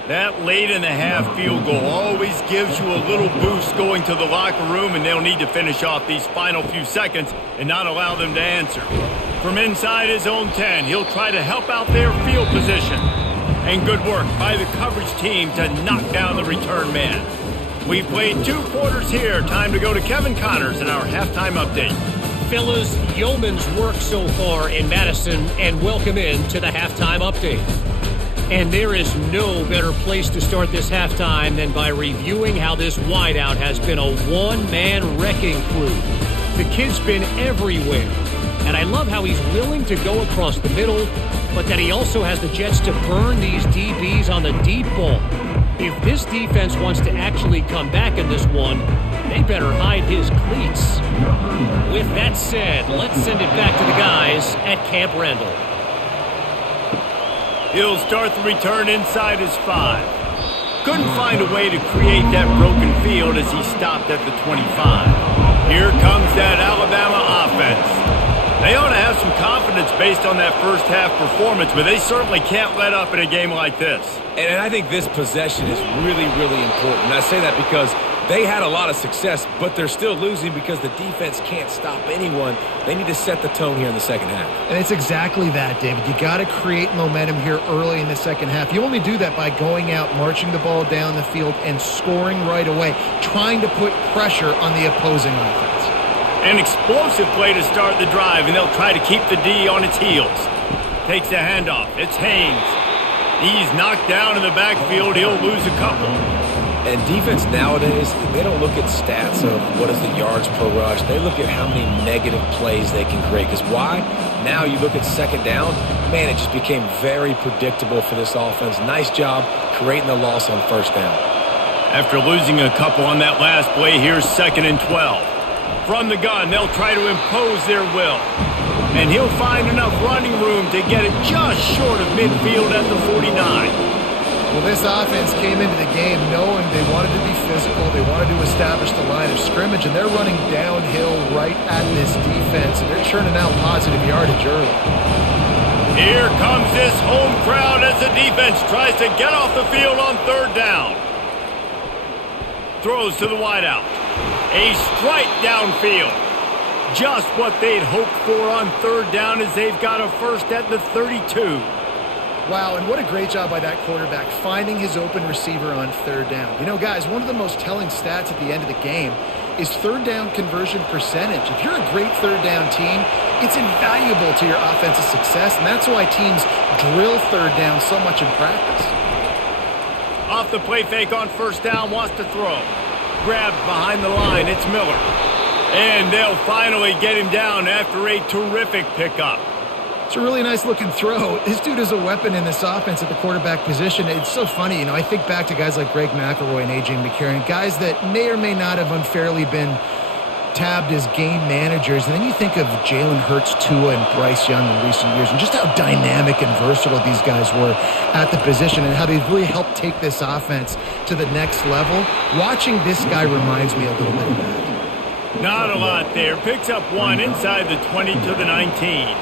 That late-in-the-half field goal always gives you a little boost going to the locker room, and they'll need to finish off these final few seconds and not allow them to answer. From inside his own 10, he'll try to help out their field position. And good work by the coverage team to knock down the return man. We've played 2 quarters here. Time to go to Kevin Connors in our halftime update. Fellas, yeoman's work so far in Madison, and welcome in to the halftime update. And there is no better place to start this halftime than by reviewing how this wideout has been a one-man wrecking crew. The kid's been everywhere, and I love how he's willing to go across the middle, but that he also has the jets to burn these DBs on the deep ball. If this defense wants to actually come back in this one, they better hide his cleats. With that said, let's send it back to the guys at Camp Randall. He'll start the return inside his 5. Couldn't find a way to create that broken field as he stopped at the 25. Here comes that Alabama offense. They ought to have some confidence based on that first half performance, but they certainly can't let up in a game like this. And I think this possession is really, really important. And I say that because they had a lot of success, but they're still losing because the defense can't stop anyone. They need to set the tone here in the second half. And it's exactly that, David. You got to create momentum here early in the second half. You only do that by going out, marching the ball down the field, and scoring right away, trying to put pressure on the opposing offense. An explosive play to start the drive, and they'll try to keep the D on its heels. Takes the handoff. It's Haynes. He's knocked down in the backfield. He'll lose a couple. And defense nowadays, they don't look at stats of what is the yards per rush. They look at how many negative plays they can create. Because why? Now you look at second down, man, it just became very predictable for this offense. Nice job creating the loss on first down. After losing a couple on that last play, here's 2nd and 12. From the gun, they'll try to impose their will. And he'll find enough running room to get it just short of midfield at the 49. Well, this offense came into the game knowing they wanted to be physical, they wanted to establish the line of scrimmage, and they're running downhill right at this defense, and they're churning out positive yardage early. Here comes this home crowd as the defense tries to get off the field on 3rd down. Throws to the wideout. A strike downfield. Just what they'd hoped for on 3rd down as they've got a first at the 32. Wow, and what a great job by that quarterback, finding his open receiver on 3rd down. You know, guys, one of the most telling stats at the end of the game is 3rd down conversion percentage. If you're a great 3rd down team, it's invaluable to your offensive success, and that's why teams drill 3rd down so much in practice. Off the play fake on 1st down, wants to throw. Grabbed behind the line, it's Miller. And they'll finally get him down after a terrific pickup. It's a really nice-looking throw. This dude is a weapon in this offense at the quarterback position. It's so funny, you know, I think back to guys like Greg McElroy and A.J. McCarron, guys that may or may not have unfairly been tabbed as game managers, and then you think of Jalen Hurts, Tua, and Bryce Young in recent years, and just how dynamic and versatile these guys were at the position and how they've really helped take this offense to the next level. Watching this guy reminds me a little bit of that. Not a lot there. Picks up one inside the 20 to the 19.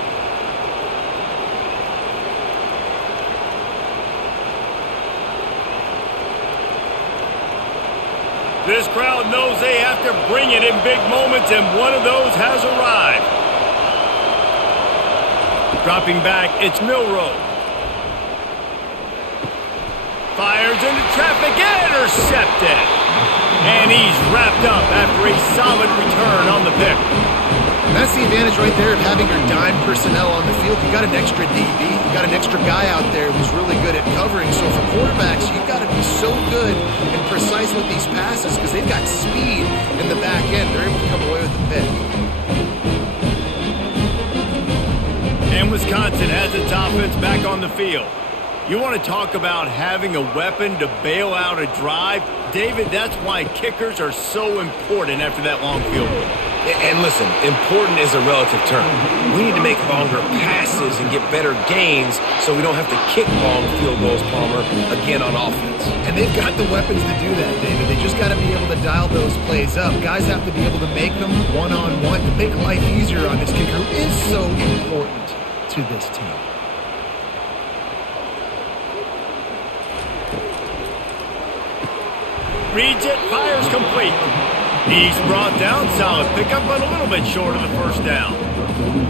This crowd knows they have to bring it in big moments, and one of those has arrived. Dropping back, it's Milroe. Fires into traffic, intercepted. And he's wrapped up after a solid return on the pick. And that's the advantage right there of having your dime personnel on the field. You got an extra DB, you got an extra guy out there who's really good at covering. So for quarterbacks, you've got to be so good and precise with these passes because they've got speed in the back end. They're able to come away with the pick. And Wisconsin has its offense back on the field. You want to talk about having a weapon to bail out a drive? David, that's why kickers are so important after that long field goal. And listen, important is a relative term. We need to make longer passes and get better gains so we don't have to kick long field goals, Palmer, again on offense. And they've got the weapons to do that, David. They just got to be able to dial those plays up. Guys have to be able to make them one-on-one to make life easier on this kicker who is so important to this team. Reads it, fires complete. He's brought down, solid pickup, but a little bit short of the first down.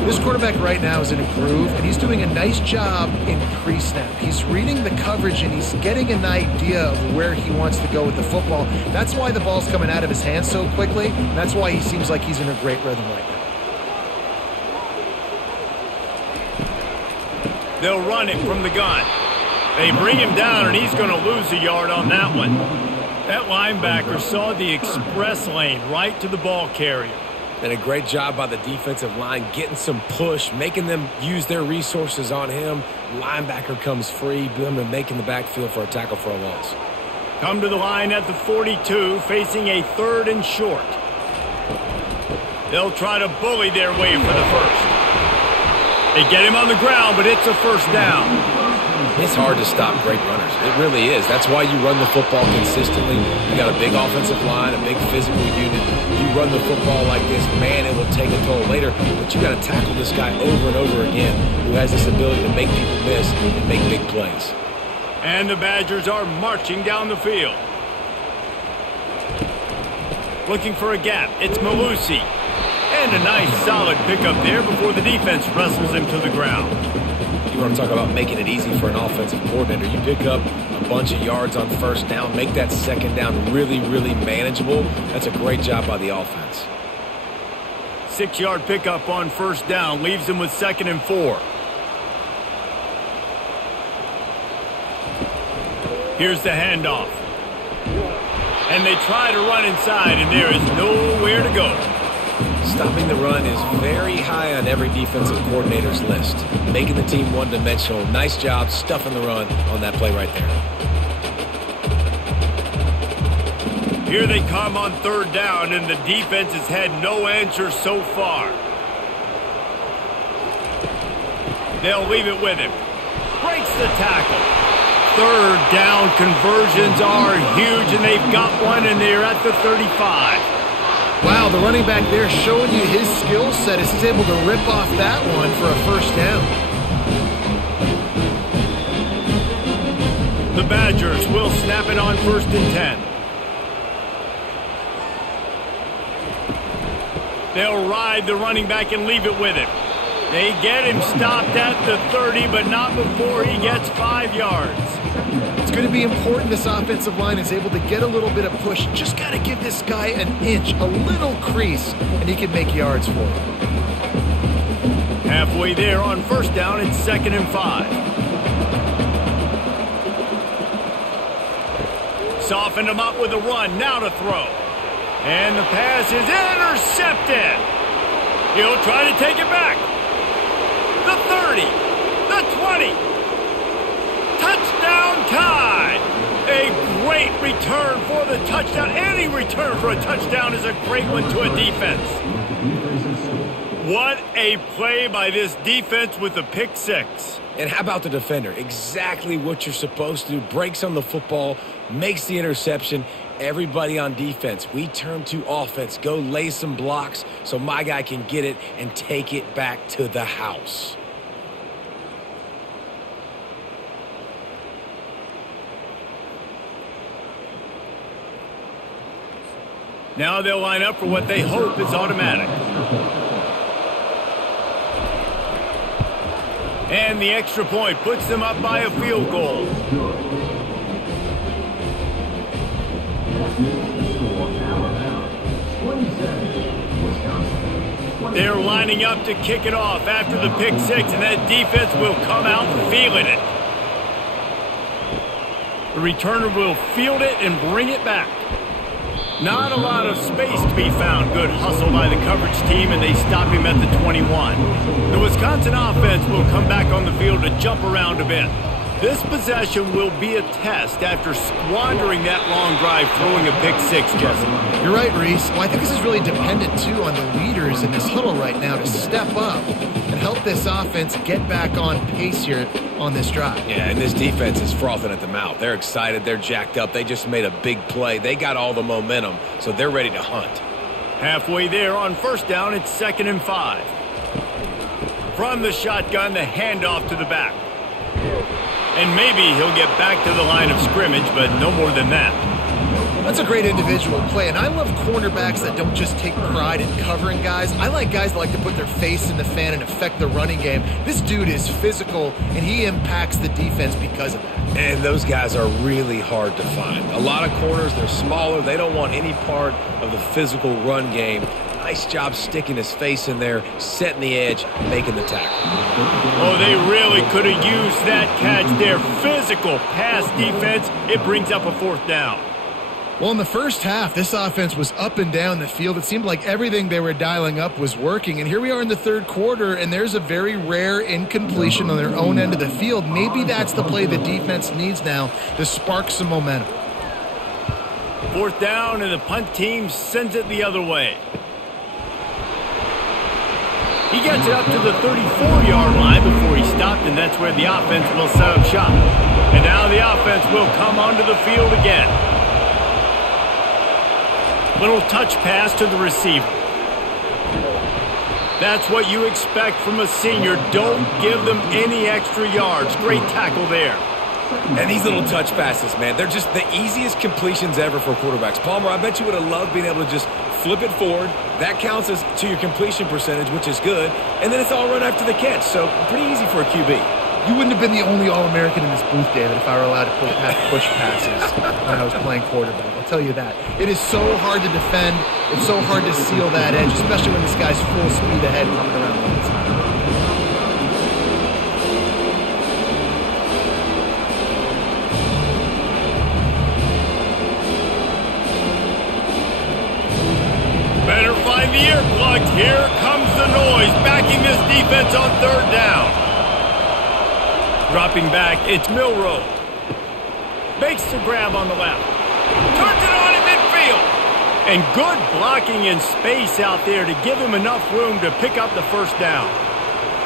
This quarterback right now is in a groove, and he's doing a nice job in pre-snap. He's reading the coverage, and he's getting an idea of where he wants to go with the football. That's why the ball's coming out of his hands so quickly, and that's why he seems like he's in a great rhythm right now. They'll run it from the gun. They bring him down, and he's going to lose a yard on that one. That linebacker saw the express lane right to the ball carrier. And a great job by the defensive line getting some push, making them use their resources on him. Linebacker comes free, them making the backfield for a tackle for a loss. Come to the line at the 42, facing a 3rd and short. They'll try to bully their way for the first. They get him on the ground, but it's a first down. It's hard to stop great runners. It really is. That's why you run the football consistently. You got a big offensive line, a big physical unit. You run the football like this, man, it will take a toll later. But you got to tackle this guy over and over again who has this ability to make people miss and make big plays. And the Badgers are marching down the field. Looking for a gap. It's Malusi. And a nice solid pickup there before the defense wrestles him to the ground. You want to talk about making it easy for an offensive coordinator. You pick up a bunch of yards on first down, make that second down really, really manageable. That's a great job by the offense. 6-yard pickup on first down leaves them with 2nd and 4. Here's the handoff. And they try to run inside, and there is nowhere to go. Stopping the run is very high on every defensive coordinator's list. Making the team one-dimensional. Nice job stuffing the run on that play right there. Here they come on 3rd down, and the defense has had no answer so far. They'll leave it with him. Breaks the tackle. 3rd down conversions are huge, and they've got one, and they're at the 35. Wow, the running back there showing you his skill set as he's able to rip off that one for a first down. The Badgers will snap it on 1st and 10. They'll ride the running back and leave it with him. They get him stopped at the 30, but not before he gets 5 yards. It's going to be important this offensive line is able to get a little bit of push. Just got to give this guy an inch, a little crease, and he can make yards for it. Halfway there on first down, it's 2nd and 5. Softened him up with a run, now to throw. And the pass is intercepted. He'll try to take it back. The 30, the 20. Touchdown Tide! A great return for the touchdown. Any return for a touchdown is a great one to a defense. What a play by this defense with the pick six. And how about the defender? Exactly what you're supposed to do. Breaks on the football, makes the interception. Everybody on defense, we turn to offense. Go lay some blocks so my guy can get it and take it back to the house. Now they'll line up for what they hope is automatic. And the extra point puts them up by a field goal. They're lining up to kick it off after the pick six, and that defense will come out feeling it. The returner will field it and bring it back. Not a lot of space to be found. Good hustle by the coverage team, and they stop him at the 21. The Wisconsin offense will come back on the field to jump around a bit. This possession will be a test after squandering that long drive throwing a pick six, Jesse. You're right, Reese. Well, I think this is really dependent, too, on the leaders in this huddle right now to step up and help this offense get back on pace here on this drive. Yeah, and this defense is frothing at the mouth. They're excited. They're jacked up. They just made a big play. They got all the momentum, so they're ready to hunt. Halfway there on first down, it's 2nd and 5. From the shotgun, the handoff to the back. And maybe he'll get back to the line of scrimmage, but no more than that. That's a great individual play, and I love cornerbacks that don't just take pride in covering guys. I like guys that like to put their face in the fan and affect the running game. This dude is physical, and he impacts the defense because of that. And those guys are really hard to find. A lot of corners, they're smaller. They don't want any part of the physical run game. Nice job sticking his face in there, setting the edge, making the tackle. Oh, they really could have used that catch there. Physical pass defense. It brings up a 4th down. Well, in the first half, this offense was up and down the field. It seemed like everything they were dialing up was working. And here we are in the 3rd quarter, and there's a very rare incompletion on their own end of the field. Maybe that's the play the defense needs now to spark some momentum. 4th down, and the punt team sends it the other way. He gets it up to the 34-yard line before he stopped, and that's where the offense will set up shop. And now the offense will come onto the field again. Little touch pass to the receiver. That's what you expect from a senior. Don't give them any extra yards. Great tackle there. And these little touch passes, man, they're just the easiest completions ever for quarterbacks. Palmer, I bet you would have loved being able to just flip it forward. That counts as to your completion percentage, which is good. And then it's all run after the catch, so pretty easy for a QB. You wouldn't have been the only All-American in this booth, David, if I were allowed to push passes when I was playing quarterback. I'll tell you that. It is so hard to defend. It's so hard to seal that edge, especially when this guy's full speed ahead coming around the inside. Better find the earplugs. Here comes the noise, backing this defense on 3rd down. Dropping back, it's Milroe. Makes the grab on the left. Turns it on in midfield. And good blocking in space out there to give him enough room to pick up the 1st down.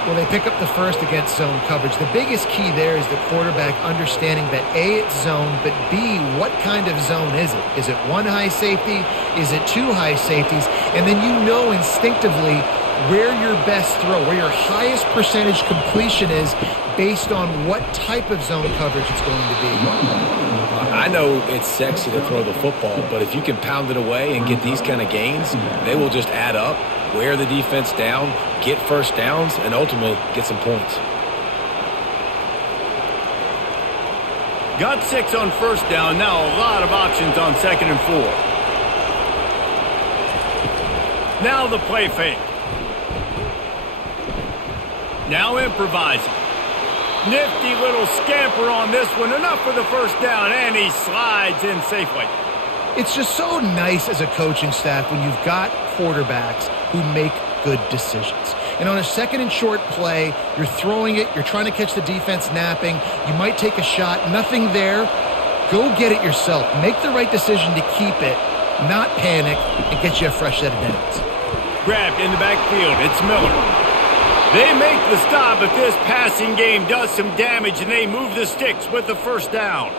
Well, they pick up the first against zone coverage. The biggest key there is the quarterback understanding that A, it's zone, but B, what kind of zone is it? Is it 1 high safety? Is it 2 high safeties? And then you know instinctively where your best throw, where your highest percentage completion is based on what type of zone coverage it's going to be. I know it's sexy to throw the football, but if you can pound it away and get these kind of gains, they will just add up, wear the defense down, get 1st downs, and ultimately get some points. Got 6 on 1st down. Now a lot of options on 2nd and 4. Now the play fake. Now improvising. Nifty little scamper on this one. Enough for the 1st down, and he slides in safely. It's just so nice as a coaching staff when you've got quarterbacks who make good decisions. And on a 2nd and short play, you're throwing it, you're trying to catch the defense napping, you might take a shot, nothing there. Go get it yourself. Make the right decision to keep it, not panic, and get you a fresh set of downs. Grabbed in the backfield. It's Miller. They make the stop, but this passing game does some damage, and they move the sticks with the first down.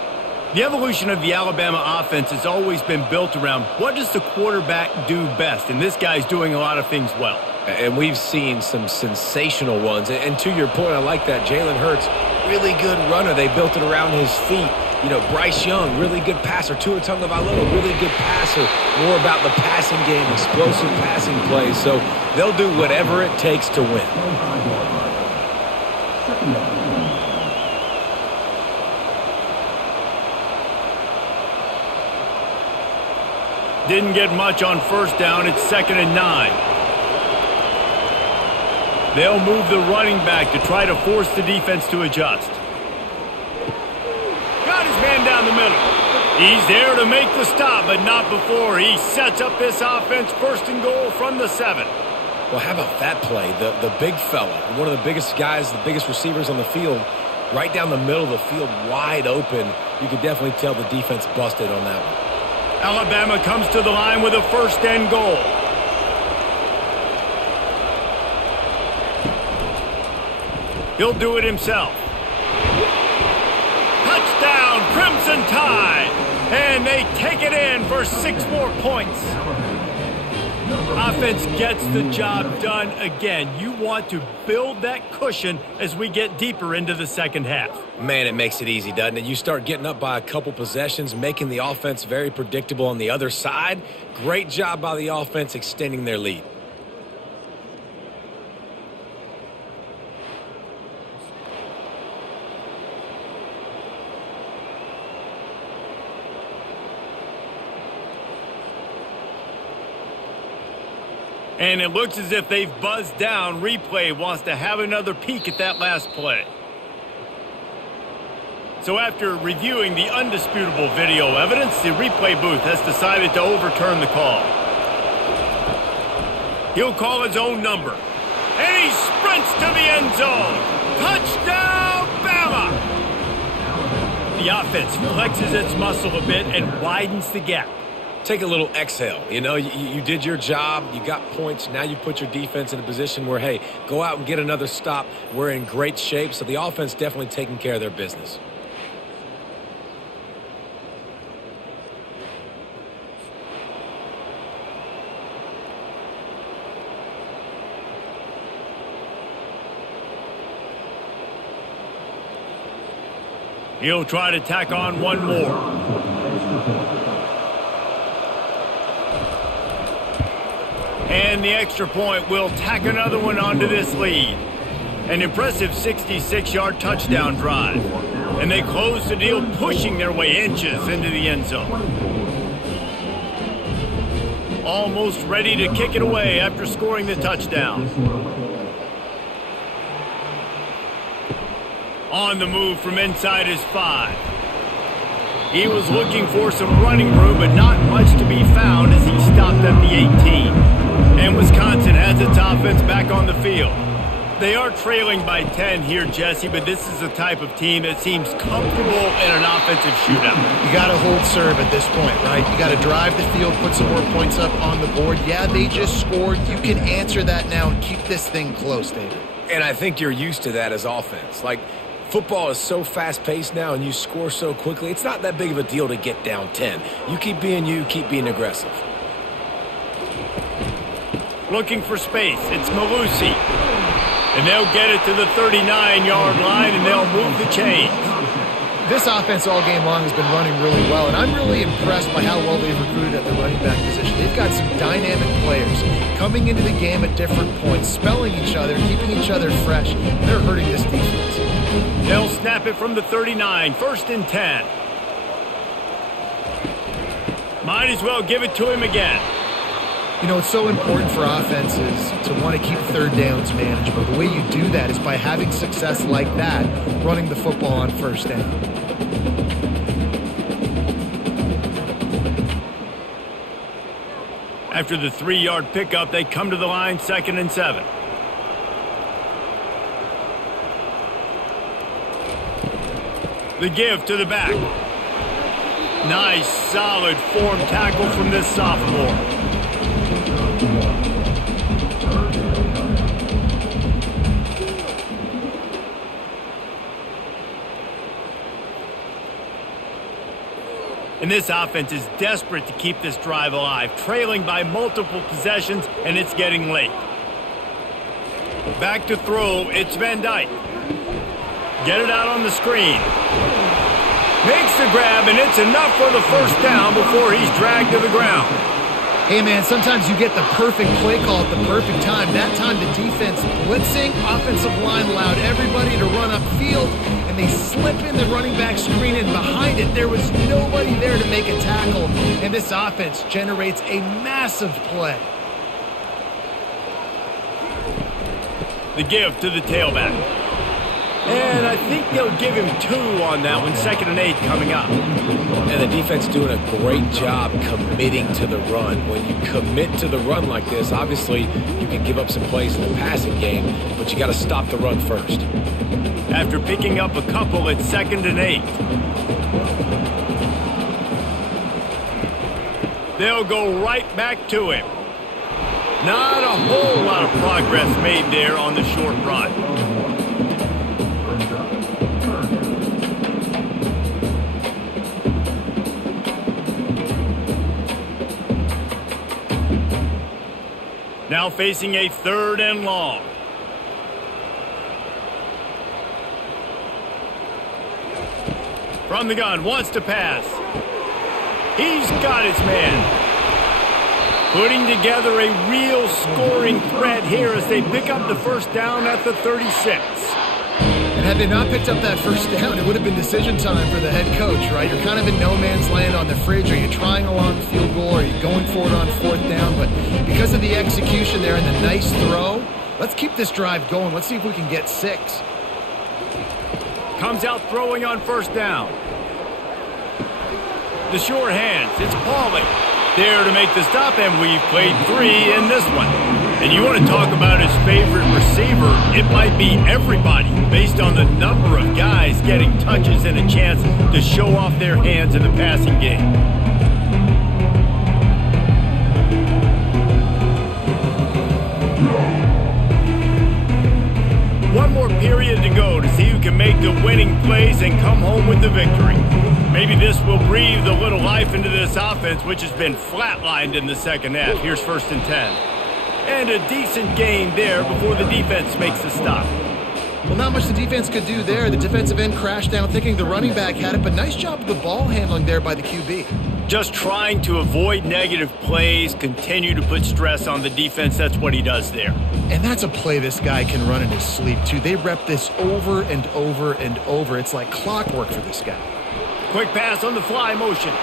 The evolution of the Alabama offense has always been built around what does the quarterback do best, and this guy's doing a lot of things well. And we've seen some sensational ones. And to your point, I like that. Jalen Hurts, really good runner. They built it around his feet. You know, Bryce Young, really good passer. Tua Tagovailoa, really good passer. More about the passing game, explosive passing plays. So they'll do whatever it takes to win. Didn't get much on first down. It's 2nd and 9. They'll move the running back to try to force the defense to adjust. Got his man down the middle. He's there to make the stop, but not before he sets up this offense 1st and goal from the 7. Well, how about that play? The big fella, one of the biggest guys, the biggest receivers on the field, right down the middle of the field, wide open. You could definitely tell the defense busted on that one. Alabama comes to the line with a 1st and goal. He'll do it himself. Touchdown, Crimson Tide. And they take it in for 6 more points. Offense gets the job done again. You want to build that cushion as we get deeper into the second half. Man, it makes it easy, doesn't it? You start getting up by a couple possessions, making the offense very predictable on the other side. Great job by the offense extending their lead. And it looks as if they've buzzed down. Replay wants to have another peek at that last play. So after reviewing the undisputable video evidence, the replay booth has decided to overturn the call. He'll call his own number. And he sprints to the end zone. Touchdown, Bama! The offense flexes its muscle a bit and widens the gap. Take a little exhale. You know, you did your job. You got points. Now you put your defense in a position where, hey, go out and get another stop. We're in great shape. So the offense definitely taking care of their business. He'll try to tack on one more. And the extra point will tack another one onto this lead. An impressive 66-yard touchdown drive. And they close the deal, pushing their way inches into the end zone. Almost ready to kick it away after scoring the touchdown. On the move from inside his 5. He was looking for some running room, but not much to be found as he stopped at the 18. And Wisconsin has its offense back on the field. They are trailing by 10 here, Jesse, but this is the type of team that seems comfortable in an offensive shootout. You got to hold serve at this point, right? You got to drive the field, put some more points up on the board. Yeah, they just scored. You can answer that now and keep this thing close, David. And I think you're used to that as offense. Like, football is so fast-paced now and you score so quickly, it's not that big of a deal to get down 10. You keep being aggressive. Looking for space. It's Malusi. And they'll get it to the 39-yard line, and they'll move the chains. This offense all game long has been running really well, and I'm really impressed by how well they've recruited at the running back position. They've got some dynamic players coming into the game at different points, spelling each other, keeping each other fresh. They're hurting this defense. They'll snap it from the 39, 1st and 10. Might as well give it to him again. You know, it's so important for offenses to want to keep third downs manageable. The way you do that is by having success like that, running the football on first down. After the 3-yard pickup, they come to the line, 2nd and 7. The give to the back. Nice, solid form tackle from this sophomore. And this offense is desperate to keep this drive alive, trailing by multiple possessions, and it's getting late. Back to throw, it's Van Dyke. Get it out on the screen. Makes the grab, and it's enough for the first down before he's dragged to the ground. Hey, man, sometimes you get the perfect play call at the perfect time. That time the defense blitzing, offensive line allowed everybody to run upfield, and they slip in the running back screen, and behind it there was nobody there to make a tackle, and this offense generates a massive play. The give to the tailback. And I think they'll give him 2 on that one, 2nd and 8 coming up. And the defense doing a great job committing to the run. When you commit to the run like this, obviously you can give up some plays in the passing game, but you got to stop the run first. After picking up a couple, it's 2nd and 8. They'll go right back to him. Not a whole lot of progress made there on the short run. Now facing a 3rd and long. From the gun, wants to pass. He's got his man. Putting together a real scoring threat here as they pick up the first down at the 36. And had they not picked up that first down, it would have been decision time for the head coach, right? You're kind of in no man's land on the fridge. Are you trying a long field goal? Are you going for it on 4th down? But because of the execution there and the nice throw, let's keep this drive going. Let's see if we can get 6. Comes out throwing on 1st down. The sure hands, it's Pauly. There to make the stop, and we've played 3 in this one. And you want to talk about his favorite receiver, it might be everybody based on the number of guys getting touches and a chance to show off their hands in the passing game. One more period to go to see who can make the winning plays and come home with the victory. Maybe this will breathe a little life into this offense, which has been flatlined in the second half. Here's 1st and 10. And a decent gain there before the defense makes the stop. Well, not much the defense could do there. The defensive end crashed down thinking the running back had it, but nice job of the ball handling there by the QB. Just trying to avoid negative plays, continue to put stress on the defense. That's what he does there. And that's a play this guy can run in his sleep, too. They rep this over and over and over. It's like clockwork for this guy. Quick pass on the fly motion.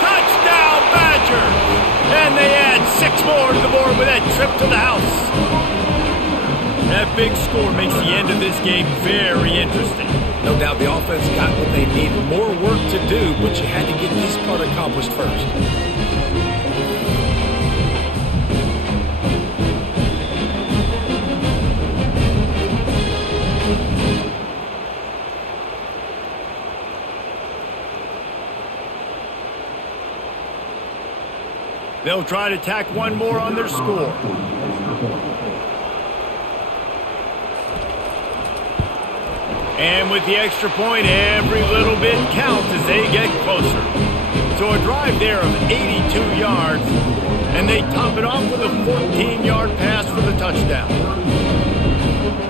Touchdown, Badger! And they add 6 more to the board with that trip to the house. That big score makes the end of this game very interesting. No doubt the offense got what they need. More work to do, but you had to get this part accomplished first. They'll try to tack one more on their score. And with the extra point, every little bit counts as they get closer. So a drive there of 82 yards, and they top it off with a 14-yard pass for the touchdown.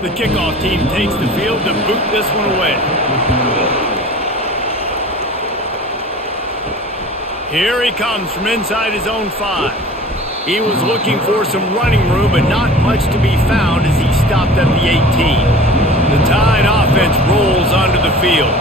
The kickoff team takes the field to boot this one away. Here he comes from inside his own 5. He was looking for some running room, but not much to be found as he stopped at the 18. The Tide offense rolls onto the field.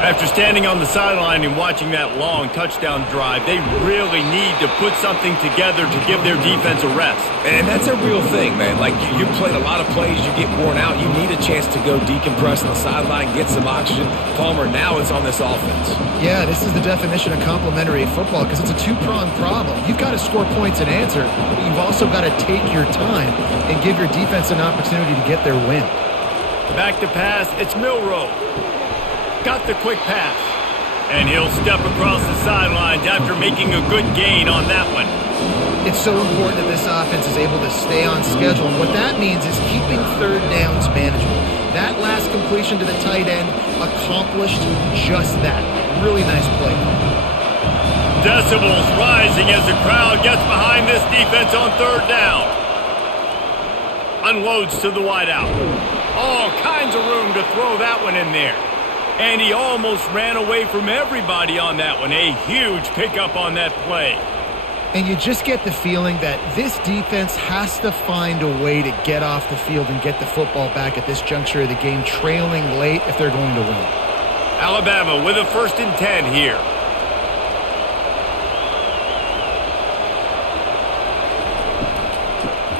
After standing on the sideline and watching that long touchdown drive, they really need to put something together to give their defense a rest. And that's a real thing, man. Like, you played a lot of plays, you get worn out, you need a chance to go decompress on the sideline, get some oxygen. Palmer, now it's on this offense. Yeah, this is the definition of complementary football because it's a two-pronged problem. You've got to score points and answer, but you've also got to take your time and give your defense an opportunity to get their win. Back to pass, it's Milroe. Got the quick pass. And he'll step across the sidelines after making a good gain on that one. It's so important that this offense is able to stay on schedule, and what that means is keeping third downs manageable. That last completion to the tight end accomplished just that. Really nice play. Decibels rising as the crowd gets behind this defense on third down. Unloads to the wideout. All kinds of room to throw that one in there. And he almost ran away from everybody on that one. A huge pickup on that play. And you just get the feeling that this defense has to find a way to get off the field and get the football back at this juncture of the game, trailing late if they're going to win. Alabama with a 1st and 10 here.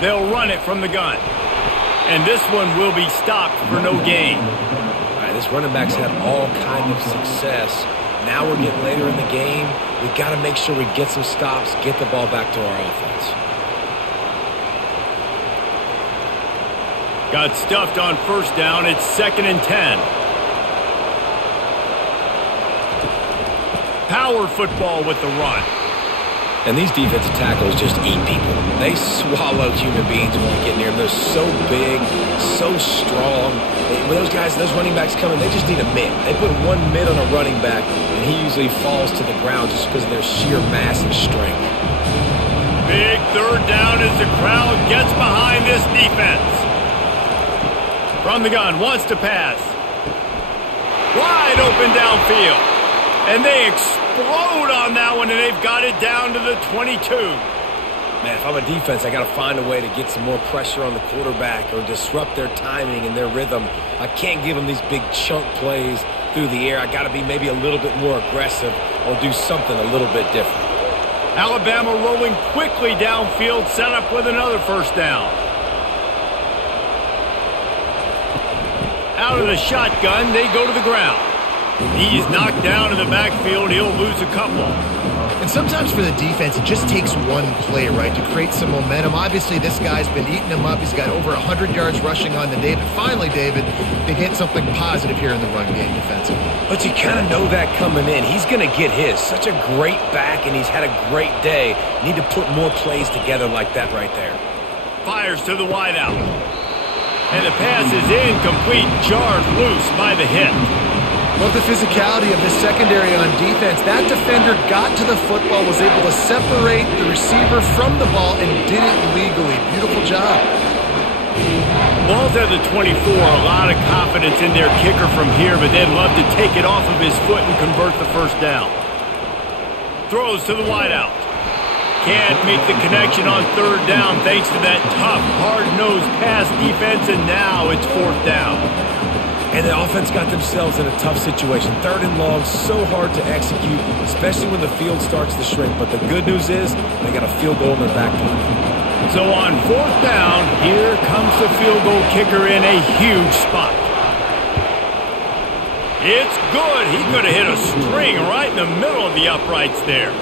They'll run it from the gun. And this one will be stopped for no gain. This running back's had all kind of success. Now we're getting later in the game. We've got to make sure we get some stops, get the ball back to our offense. Got stuffed on 1st down. It's 2nd and 10. Power football with the run. And these defensive tackles just eat people. They swallow human beings when they get near them. They're so big, so strong. When those guys, those running backs come in, they just need a mid. They put one mid on a running back, and he usually falls to the ground just because of their sheer mass and strength. Big 3rd down as the crowd gets behind this defense. From the gun, wants to pass. Wide open downfield. And they explode on that one, and they've got it down to the 22. Man, if I'm a defense, I got to find a way to get some more pressure on the quarterback or disrupt their timing and their rhythm. I can't give them these big chunk plays through the air. I got to be maybe a little bit more aggressive or do something a little bit different. Alabama rolling quickly downfield, set up with another 1st down. Out of the shotgun, they go to the ground. He's knocked down in the backfield. He'll lose a couple. And sometimes for the defense, it just takes one play, right, to create some momentum. Obviously, this guy's been eating him up. He's got over 100 yards rushing on the day. But finally, David, they get something positive here in the run game defensively. But you kind of know that coming in. He's going to get his. Such a great back, and he's had a great day. Need to put more plays together like that right there. Fires to the wideout. And the pass is incomplete, jarred loose by the hit. Love the physicality of this secondary on defense. That defender got to the football, was able to separate the receiver from the ball, and did it legally. Beautiful job. Ball's at the 24. A lot of confidence in their kicker from here, but they'd love to take it off of his foot and convert the 1st down. Throws to the wideout. Can't make the connection on 3rd down thanks to that tough, hard-nosed pass defense, and now it's 4th down. And the offense got themselves in a tough situation. 3rd and long, so hard to execute, especially when the field starts to shrink. But the good news is they got a field goal in their back pocket. So on 4th down, here comes the field goal kicker in a huge spot. It's good. He could have hit a string right in the middle of the uprights there.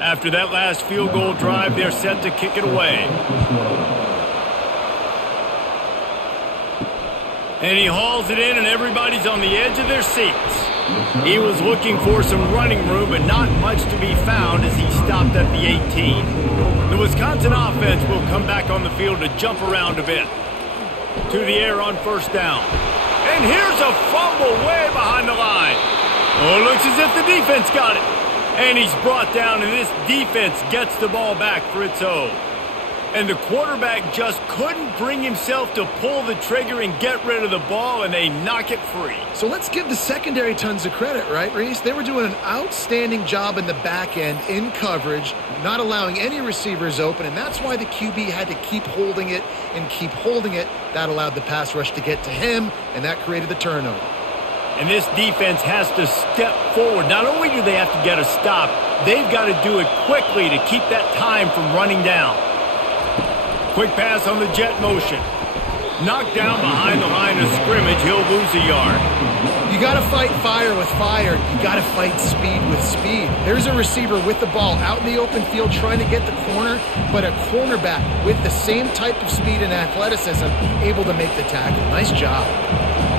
After that last field goal drive, they're set to kick it away. And he hauls it in, and everybody's on the edge of their seats. He was looking for some running room, but not much to be found as he stopped at the 18. The Wisconsin offense will come back on the field to jump around a bit. To the air on 1st down. And here's a fumble way behind the line. Oh, it looks as if the defense got it. And he's brought down, and this defense gets the ball back for its own. And the quarterback just couldn't bring himself to pull the trigger and get rid of the ball, and they knock it free. So let's give the secondary tons of credit, right, Reese? They were doing an outstanding job in the back end in coverage, not allowing any receivers open, and that's why the QB had to keep holding it and keep holding it. That allowed the pass rush to get to him, and that created the turnover. And this defense has to step forward. Not only do they have to get a stop, they've got to do it quickly to keep that time from running down. Quick pass on the jet motion. Knocked down behind the line of scrimmage. He'll lose a yard. You got to fight fire with fire. You got to fight speed with speed. There's a receiver with the ball out in the open field trying to get the corner, but a cornerback with the same type of speed and athleticism able to make the tackle. Nice job.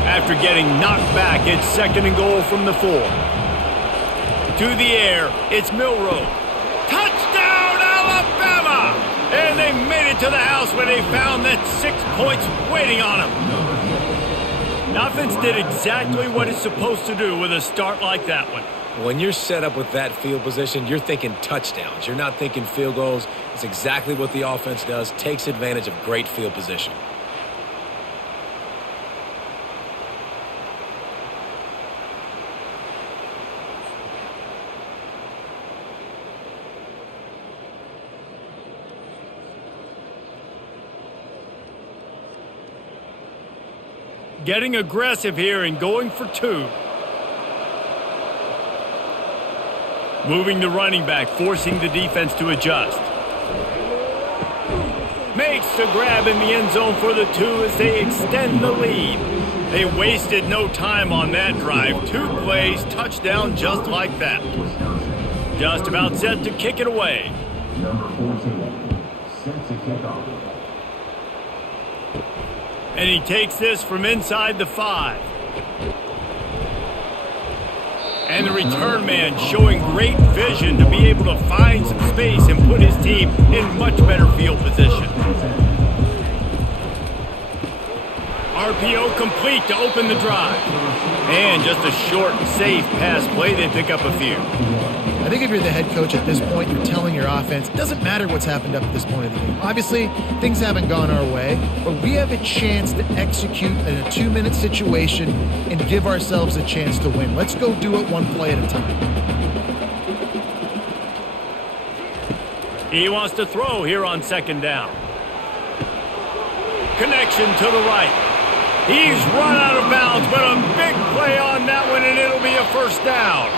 After getting knocked back, it's 2nd and goal from the 4. To the air, it's Milroe. Touchdown, Alabama! And they made it to the house where they found that 6 points waiting on them. The offense did exactly what it's supposed to do with a start like that one. When you're set up with that field position, you're thinking touchdowns. You're not thinking field goals. It's exactly what the offense does, takes advantage of great field position. Getting aggressive here and going for 2. Moving the running back, forcing the defense to adjust. Makes the grab in the end zone for the 2 as they extend the lead. They wasted no time on that drive. 2 plays, touchdown just like that. Just about set to kick it away. Number 14, set to kick off. And he takes this from inside the 5. And the return man showing great vision to be able to find some space and put his team in much better field position. RPO complete to open the drive. And just a short, safe pass play. They pick up a few. I think if you're the head coach at this point, you're telling your offense, it doesn't matter what's happened up at this point of the game. Obviously, things haven't gone our way, but we have a chance to execute in a 2-minute situation and give ourselves a chance to win. Let's go do it one play at a time. He wants to throw here on 2nd down. Connection to the right. He's run out of bounds, but a big play on that one, and it'll be a 1st down.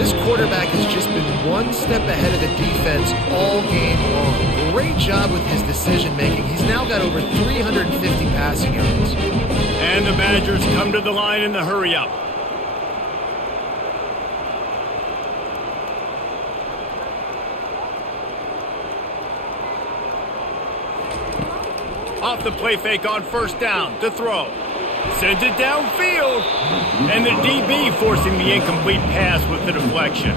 This quarterback has just been one step ahead of the defense all game long. Great job with his decision-making. He's now got over 350 passing yards. And the Badgers come to the line in the hurry-up. Off the play fake on 1st down to throw. Sends it downfield. And the DB forcing the incomplete pass with the deflection.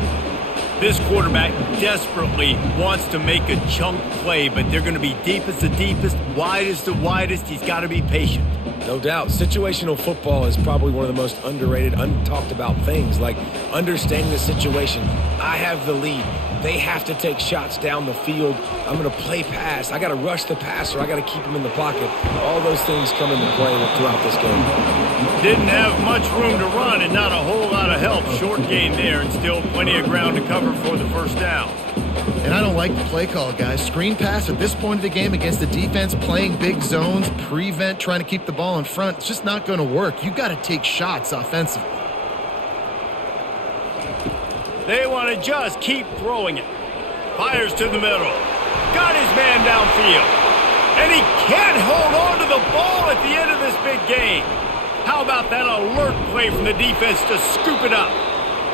This quarterback desperately wants to make a chunk play, but they're going to be deep as the deepest, wide as the widest. He's got to be patient. No doubt. Situational football is probably one of the most underrated, untalked about things, like understanding the situation. I have the lead. They have to take shots down the field. I'm going to play pass. I got to rush the passer. I got to keep him in the pocket. All those things come into play throughout this game. Didn't have much room to run and not a whole lot of help. Short gain there and still plenty of ground to cover for the 1st down. And I don't like the play call, guys. Screen pass at this point of the game against the defense, playing big zones, prevent, trying to keep the ball in front. It's just not going to work. You've got to take shots offensively. They want to just keep throwing it. Fires to the middle. Got his man downfield. And he can't hold on to the ball at the end of this big game. How about that alert play from the defense to scoop it up?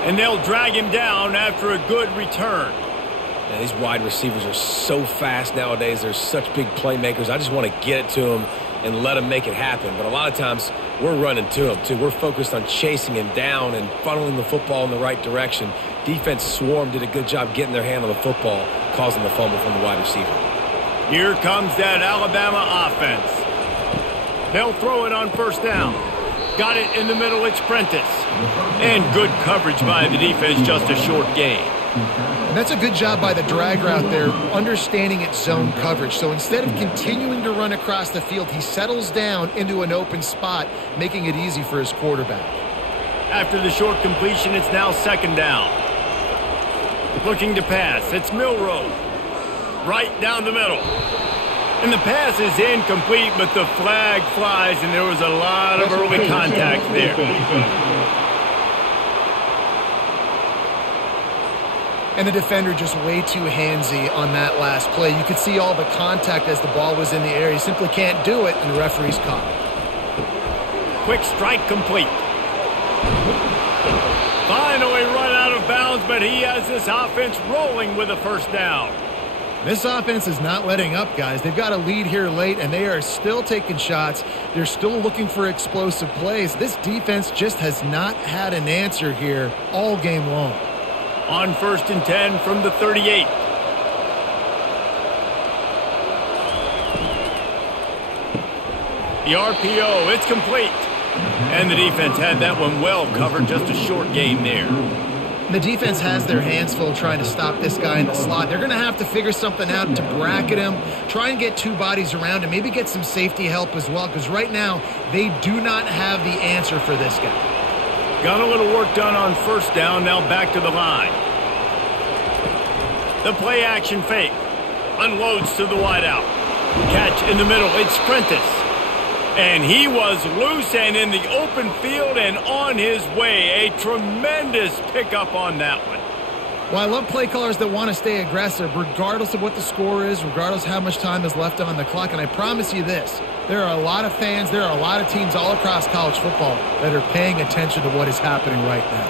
And they'll drag him down after a good return. Man, these wide receivers are so fast nowadays. They're such big playmakers. I just want to get it to them and let them make it happen. But a lot of times, we're running to them, too. We're focused on chasing him down and funneling the football in the right direction. Defense swarm did a good job getting their hand on the football, causing the fumble from the wide receiver. Here comes that Alabama offense. They'll throw it on 1st down. Got it in the middle, it's Prentice. And good coverage by the defense, just a short gain. And that's a good job by the drag route there, understanding its zone coverage. So instead of continuing to run across the field, he settles down into an open spot, making it easy for his quarterback. After the short completion, it's now 2nd down. Looking to pass, it's Milroe. Right down the middle. And the pass is incomplete, but the flag flies, and there was a lot of early contact there. and the defender just way too handsy on that last play. You could see all the contact as the ball was in the air. He simply can't do it, and the referee's caught him. Quick strike complete. Finally run out of bounds, but he has this offense rolling with a first down. This offense is not letting up, guys. They've got a lead here late, and they are still taking shots. They're still looking for explosive plays. This defense just has not had an answer here all game long. On 1st and 10 from the 38. The RPO, it's complete. And the defense had that one well covered, just a short gain there. The defense has their hands full trying to stop this guy in the slot. They're going to have to figure something out to bracket him, try and get two bodies around him, maybe get some safety help as well, because right now they do not have the answer for this guy. Got a little work done on first down, now back to the line. The play action fake. Unloads to the wideout. Catch in the middle, it's Prentice. And he was loose and in the open field and on his way. A tremendous pickup on that one. Well, I love play callers that want to stay aggressive regardless of what the score is, regardless how much time is left on the clock. And I promise you this, there are a lot of fans, there are a lot of teams all across college football that are paying attention to what is happening right now.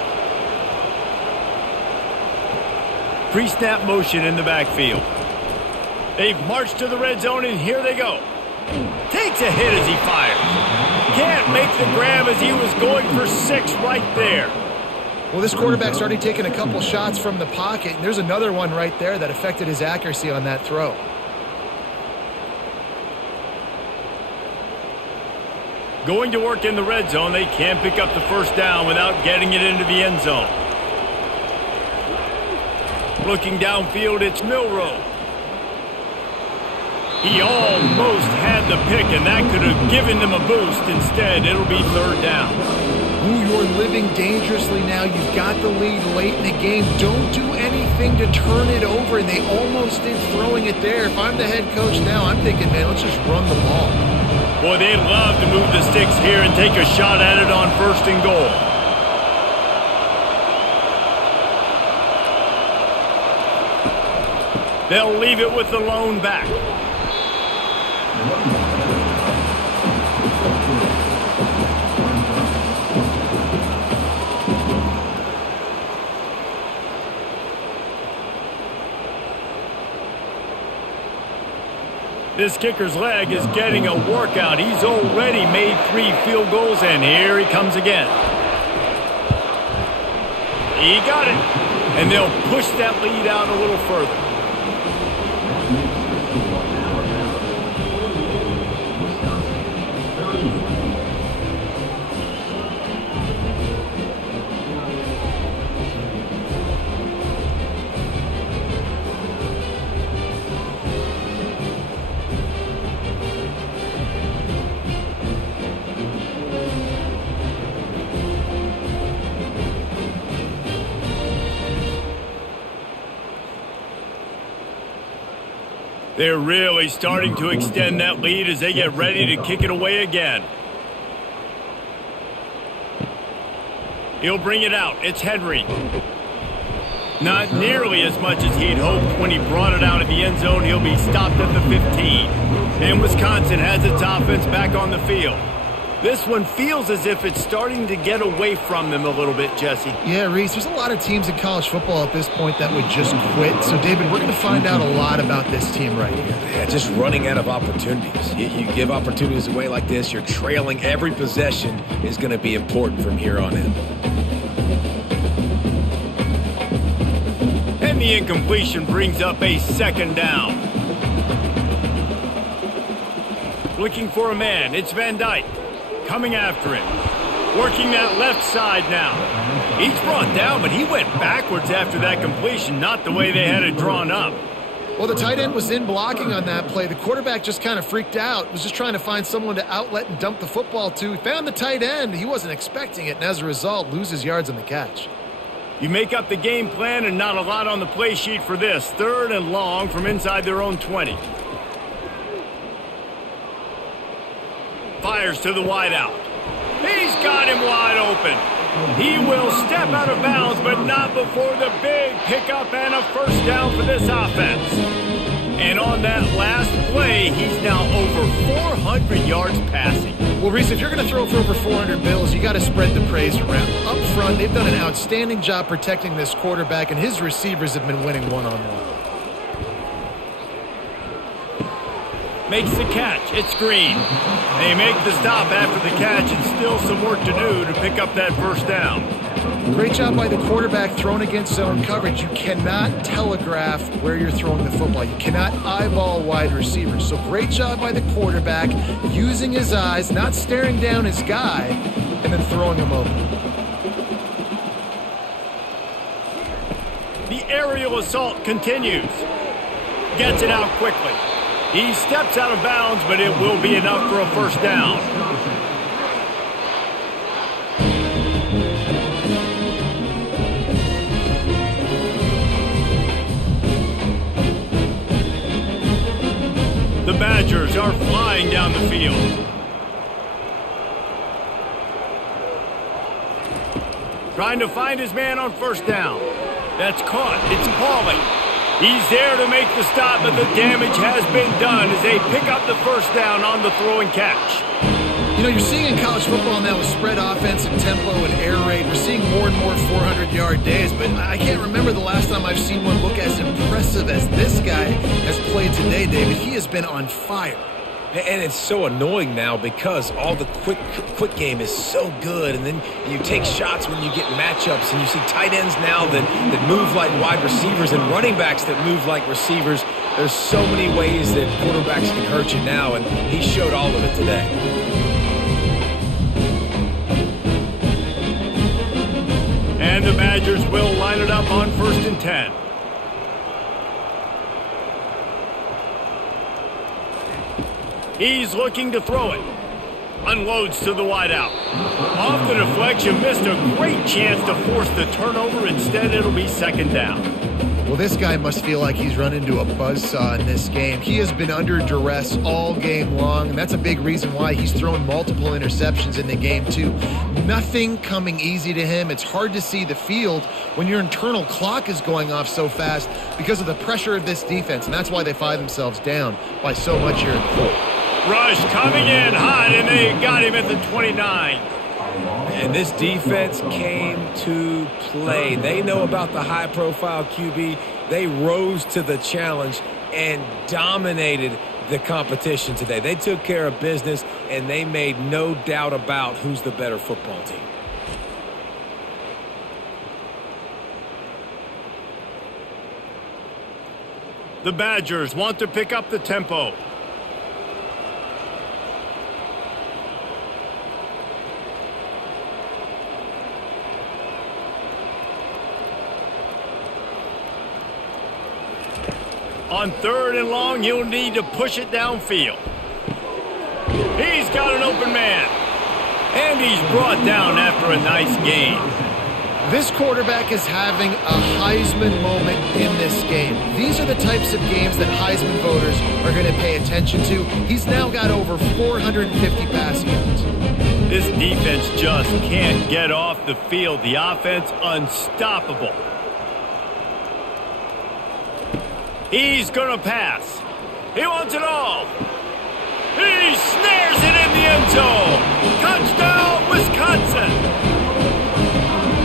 Pre-snap motion in the backfield. They've marched to the red zone, and here they go. Takes a hit as he fires. Can't make the grab as he was going for 6 right there. Well, this quarterback's already taken a couple shots from the pocket, and there's another one right there that affected his accuracy on that throw. Going to work in the red zone, they can't pick up the first down without getting it into the end zone. Looking downfield, it's Milroe. He almost had the pick, and that could have given them a boost. Instead, it'll be 3rd down. Ooh, you're living dangerously now. You've got the lead late in the game. Don't do anything to turn it over, and they almost did throwing it there. If I'm the head coach now, I'm thinking, man, let's just run the ball. Boy, they'd love to move the sticks here and take a shot at it on 1st and goal. They'll leave it with the lone back. This kicker's leg is getting a workout. He's already made 3 field goals, and here he comes again. He got it, and they'll push that lead out a little further. They're really starting to extend that lead as they get ready to kick it away again. He'll bring it out. It's Henry. Not nearly as much as he'd hoped when he brought it out at the end zone. He'll be stopped at the 15. And Wisconsin has its offense back on the field. This one feels as if it's starting to get away from them a little bit, Jesse. Yeah, Reese, there's a lot of teams in college football at this point that would just quit. So, David, we're going to find out a lot about this team right here. Yeah, just running out of opportunities. You give opportunities away like this, you're trailing. Every possession is going to be important from here on in. And the incompletion brings up a 2nd down. Looking for a man. It's Van Dyke. Coming after him. Working that left side now. He's brought down, but he went backwards after that completion, not the way they had it drawn up. Well, the tight end was in blocking on that play. The quarterback just kind of freaked out, was just trying to find someone to outlet and dump the football to. He found the tight end. He wasn't expecting it, and as a result, loses yards on the catch. You make up the game plan and not a lot on the play sheet for this. 3rd and long from inside their own 20. Fires to the wideout. He's got him wide open. He will step out of bounds, but not before the big pickup and a first down for this offense. And on that last play, he's now over 400 yards passing. Well, Reese, if you're going to throw for over 400 bills, you got to spread the praise around. Up front, they've done an outstanding job protecting this quarterback, and his receivers have been winning one-on-one. Makes the catch. It's Green. They make the stop after the catch, and still some work to do to pick up that first down. Great job by the quarterback thrown against zone coverage. You cannot telegraph where you're throwing the football. You cannot eyeball wide receivers. So great job by the quarterback using his eyes, not staring down his guy, and then throwing him open. The aerial assault continues. Gets it out quickly. He steps out of bounds, but it will be enough for a first down. The Badgers are flying down the field. Trying to find his man on first down. That's caught. It's Pauly. He's there to make the stop, but the damage has been done as they pick up the first down on the throw and catch. You know, you're seeing in college football now with spread offense and tempo and air raid, we're seeing more and more 400-yard days, but I can't remember the last time I've seen one look as impressive as this guy has played today, David. He has been on fire. And it's so annoying now because all the quick game is so good, and then you take shots when you get matchups, and you see tight ends now that move like wide receivers and running backs that move like receivers. There's so many ways that quarterbacks can hurt you now, and he showed all of it today. And the Badgers will line it up on 1st and 10. He's looking to throw it. Unloads to the wideout. Off the deflection, missed a great chance to force the turnover. Instead, it'll be second down. Well, this guy must feel like he's run into a buzzsaw in this game. He has been under duress all game long, and that's a big reason why he's thrown multiple interceptions in the game, too. Nothing coming easy to him. It's hard to see the field when your internal clock is going off so fast because of the pressure of this defense, and that's why they find themselves down by so much here in the fourth. Rush coming in hot, and they got him at the 29. And this defense came to play. They know about the high-profile QB. They rose to the challenge and dominated the competition today. They took care of business, and they made no doubt about who's the better football team. The Badgers want to pick up the tempo. On 3rd and long, he'll need to push it downfield. He's got an open man. And he's brought down after a nice gain. This quarterback is having a Heisman moment in this game. These are the types of games that Heisman voters are going to pay attention to. He's now got over 450 passing yards. This defense just can't get off the field. The offense unstoppable. He's going to pass. He wants it all. He snares it in the end zone. Touchdown, Wisconsin.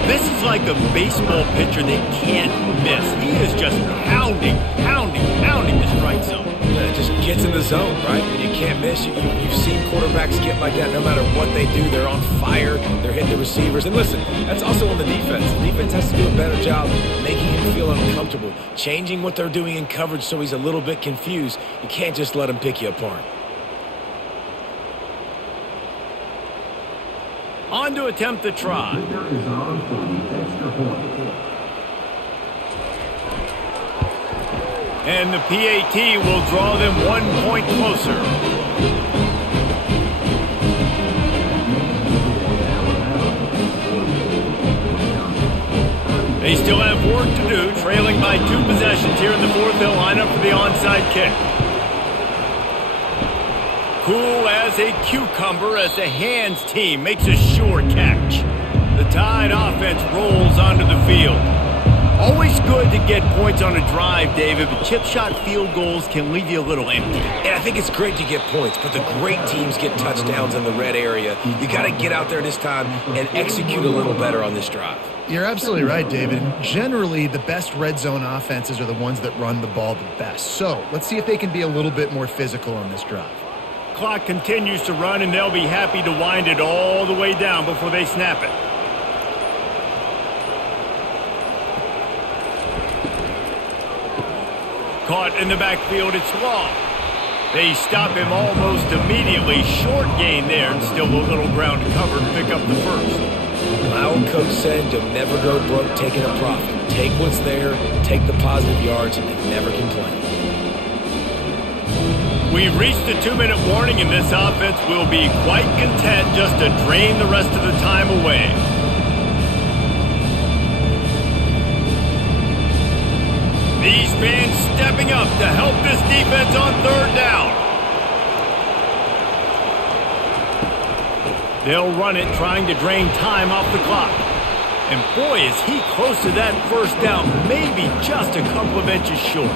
This is like a baseball pitcher they can't miss. He is just pounding the strike zone. It just gets in the zone, right? And you can't miss. You've seen quarterbacks get like that no matter what they do. They're on fire. They're hitting the receivers. And listen, that's also on the defense. The defense has to do a better job making him feel uncomfortable, changing what they're doing in coverage so he's a little bit confused. You can't just let him pick you apart. On to attempt the try. And the PAT will draw them 1 point closer. They still have work to do, trailing by 2 possessions here in the 4th. They'll line up for the onside kick. Cool as a cucumber as the hands team makes a sure catch. The Tide offense rolls onto the field. Always good to get points on a drive, David, but chip shot field goals can leave you a little empty. And I think it's great to get points, but the great teams get touchdowns in the red area. You got to get out there this time and execute a little better on this drive. You're absolutely right, David. Generally, the best red zone offenses are the ones that run the ball the best. So let's see if they can be a little bit more physical on this drive. Clock continues to run, and they'll be happy to wind it all the way down before they snap it. Caught in the backfield, it's Law. They stop him almost immediately. Short gain there, and still a little ground to cover to pick up the first. My old coach said you'll never go broke taking a profit. Take what's there, take the positive yards, and never complain. We've reached the 2-minute warning, and this offense will be quite content just to drain the rest of the time away. These fans stepping up to help this defense on third down. They'll run it, trying to drain time off the clock. And boy, is he close to that first down, maybe just a couple of inches short.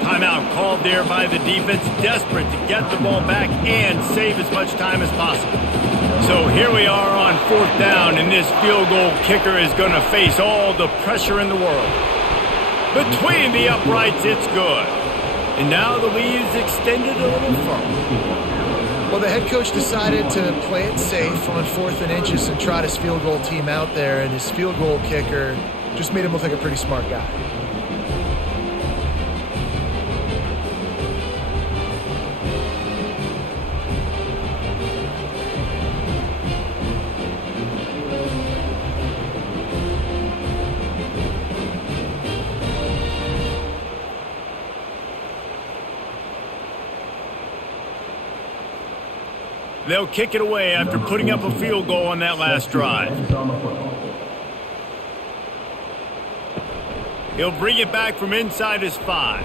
Timeout called there by the defense, desperate to get the ball back and save as much time as possible. So here we are on fourth down, and this field goal kicker is going to face all the pressure in the world. Between the uprights, it's good. And now the lead is extended a little further. Well, the head coach decided to play it safe on 4th and inches and trot his field goal team out there, and his field goal kicker just made him look like a pretty smart guy. They'll kick it away after putting up a field goal on that last drive. He'll bring it back from inside his 5.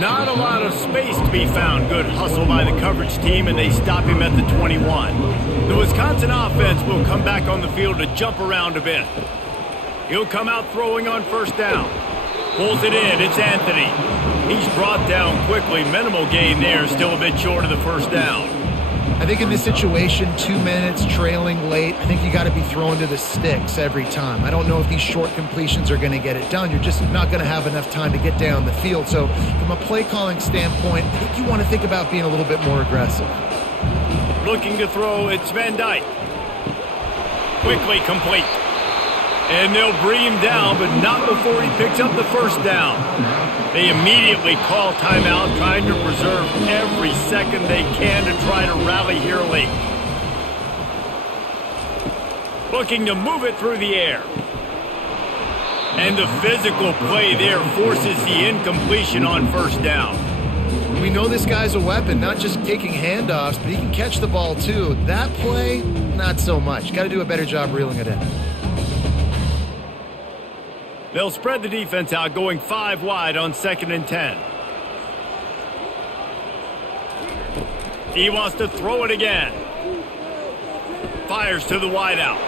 Not a lot of space to be found. Good hustle by the coverage team, and they stop him at the 21. The Wisconsin offense will come back on the field to jump around a bit. He'll come out throwing on first down. Pulls it in. It's Anthony. He's brought down quickly. Minimal gain there. Still a bit short of the first down. I think in this situation, 2 minutes, trailing late, I think you got to be throwing to the sticks every time. I don't know if these short completions are going to get it done. You're just not going to have enough time to get down the field. So from a play calling standpoint, I think you want to think about being a little bit more aggressive. Looking to throw, it's Van Dyke. Quickly complete. And they'll bring him down, but not before he picks up the first down. They immediately call timeout, trying to preserve every second they can to try to rally here late. Looking to move it through the air. And the physical play there forces the incompletion on first down. We know this guy's a weapon, not just taking handoffs, but he can catch the ball too. That play, not so much. Got to do a better job reeling it in. They'll spread the defense out, going 5 wide on 2nd and 10. He wants to throw it again. Fires to the wideout.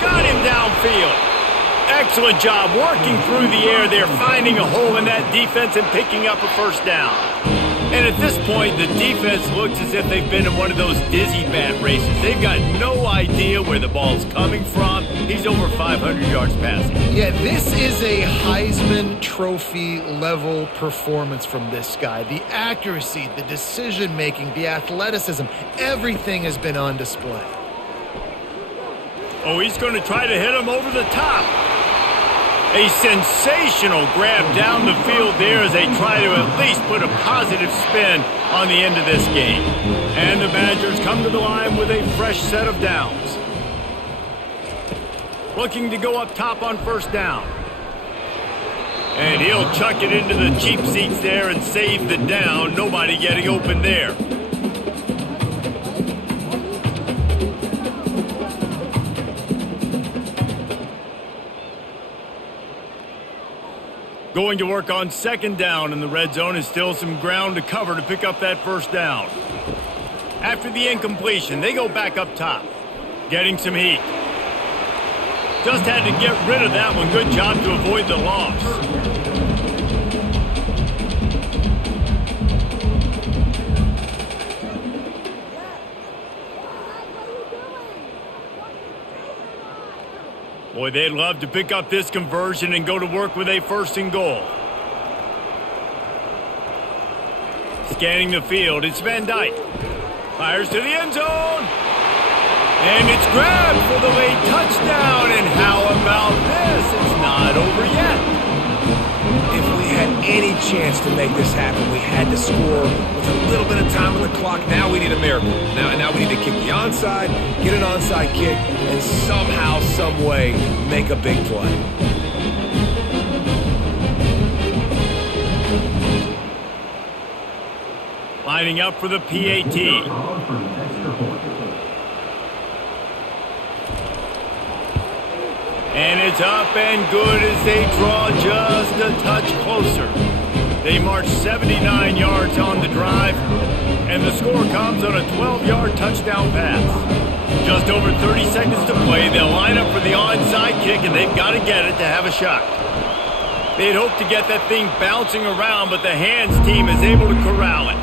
Got him downfield. Excellent job working through the air there, finding a hole in that defense and picking up a first down. And at this point, the defense looks as if they've been in one of those dizzy bat races. They've got no idea where the ball's coming from. He's over 500 yards passing. Yeah, this is a Heisman Trophy level performance from this guy. The accuracy, the decision-making, the athleticism, everything has been on display. Oh, he's going to try to hit him over the top. A sensational grab down the field there as they try to at least put a positive spin on the end of this game. And the Badgers come to the line with a fresh set of downs. Looking to go up top on first down. And he'll chuck it into the cheap seats there and save the down. Nobody getting open there. Going to work on 2nd down in the red zone is still some ground to cover to pick up that first down. After the incompletion, they go back up top, getting some heat. Just had to get rid of that one. Good job to avoid the loss. Boy, they'd love to pick up this conversion and go to work with a 1st and goal. Scanning the field, it's Van Dyke. Fires to the end zone. And it's grabbed for the late touchdown. And how about this? It's not over yet. If we had any chance to make this happen, we had to score with a little bit of time on the clock. Now we need a miracle. Now we need to kick the onside, get an onside kick, and somehow, some way, make a big play. Lining up for the PAT. And it's up and good as they draw just a touch closer. They march 79 yards on the drive, and the score comes on a 12-yard touchdown pass. Just over 30 seconds to play. They'll line up for the onside kick, and they've got to get it to have a shot. They'd hoped to get that thing bouncing around, but the hands team is able to corral it.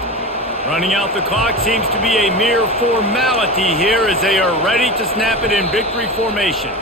Running out the clock seems to be a mere formality here as they are ready to snap it in victory formation.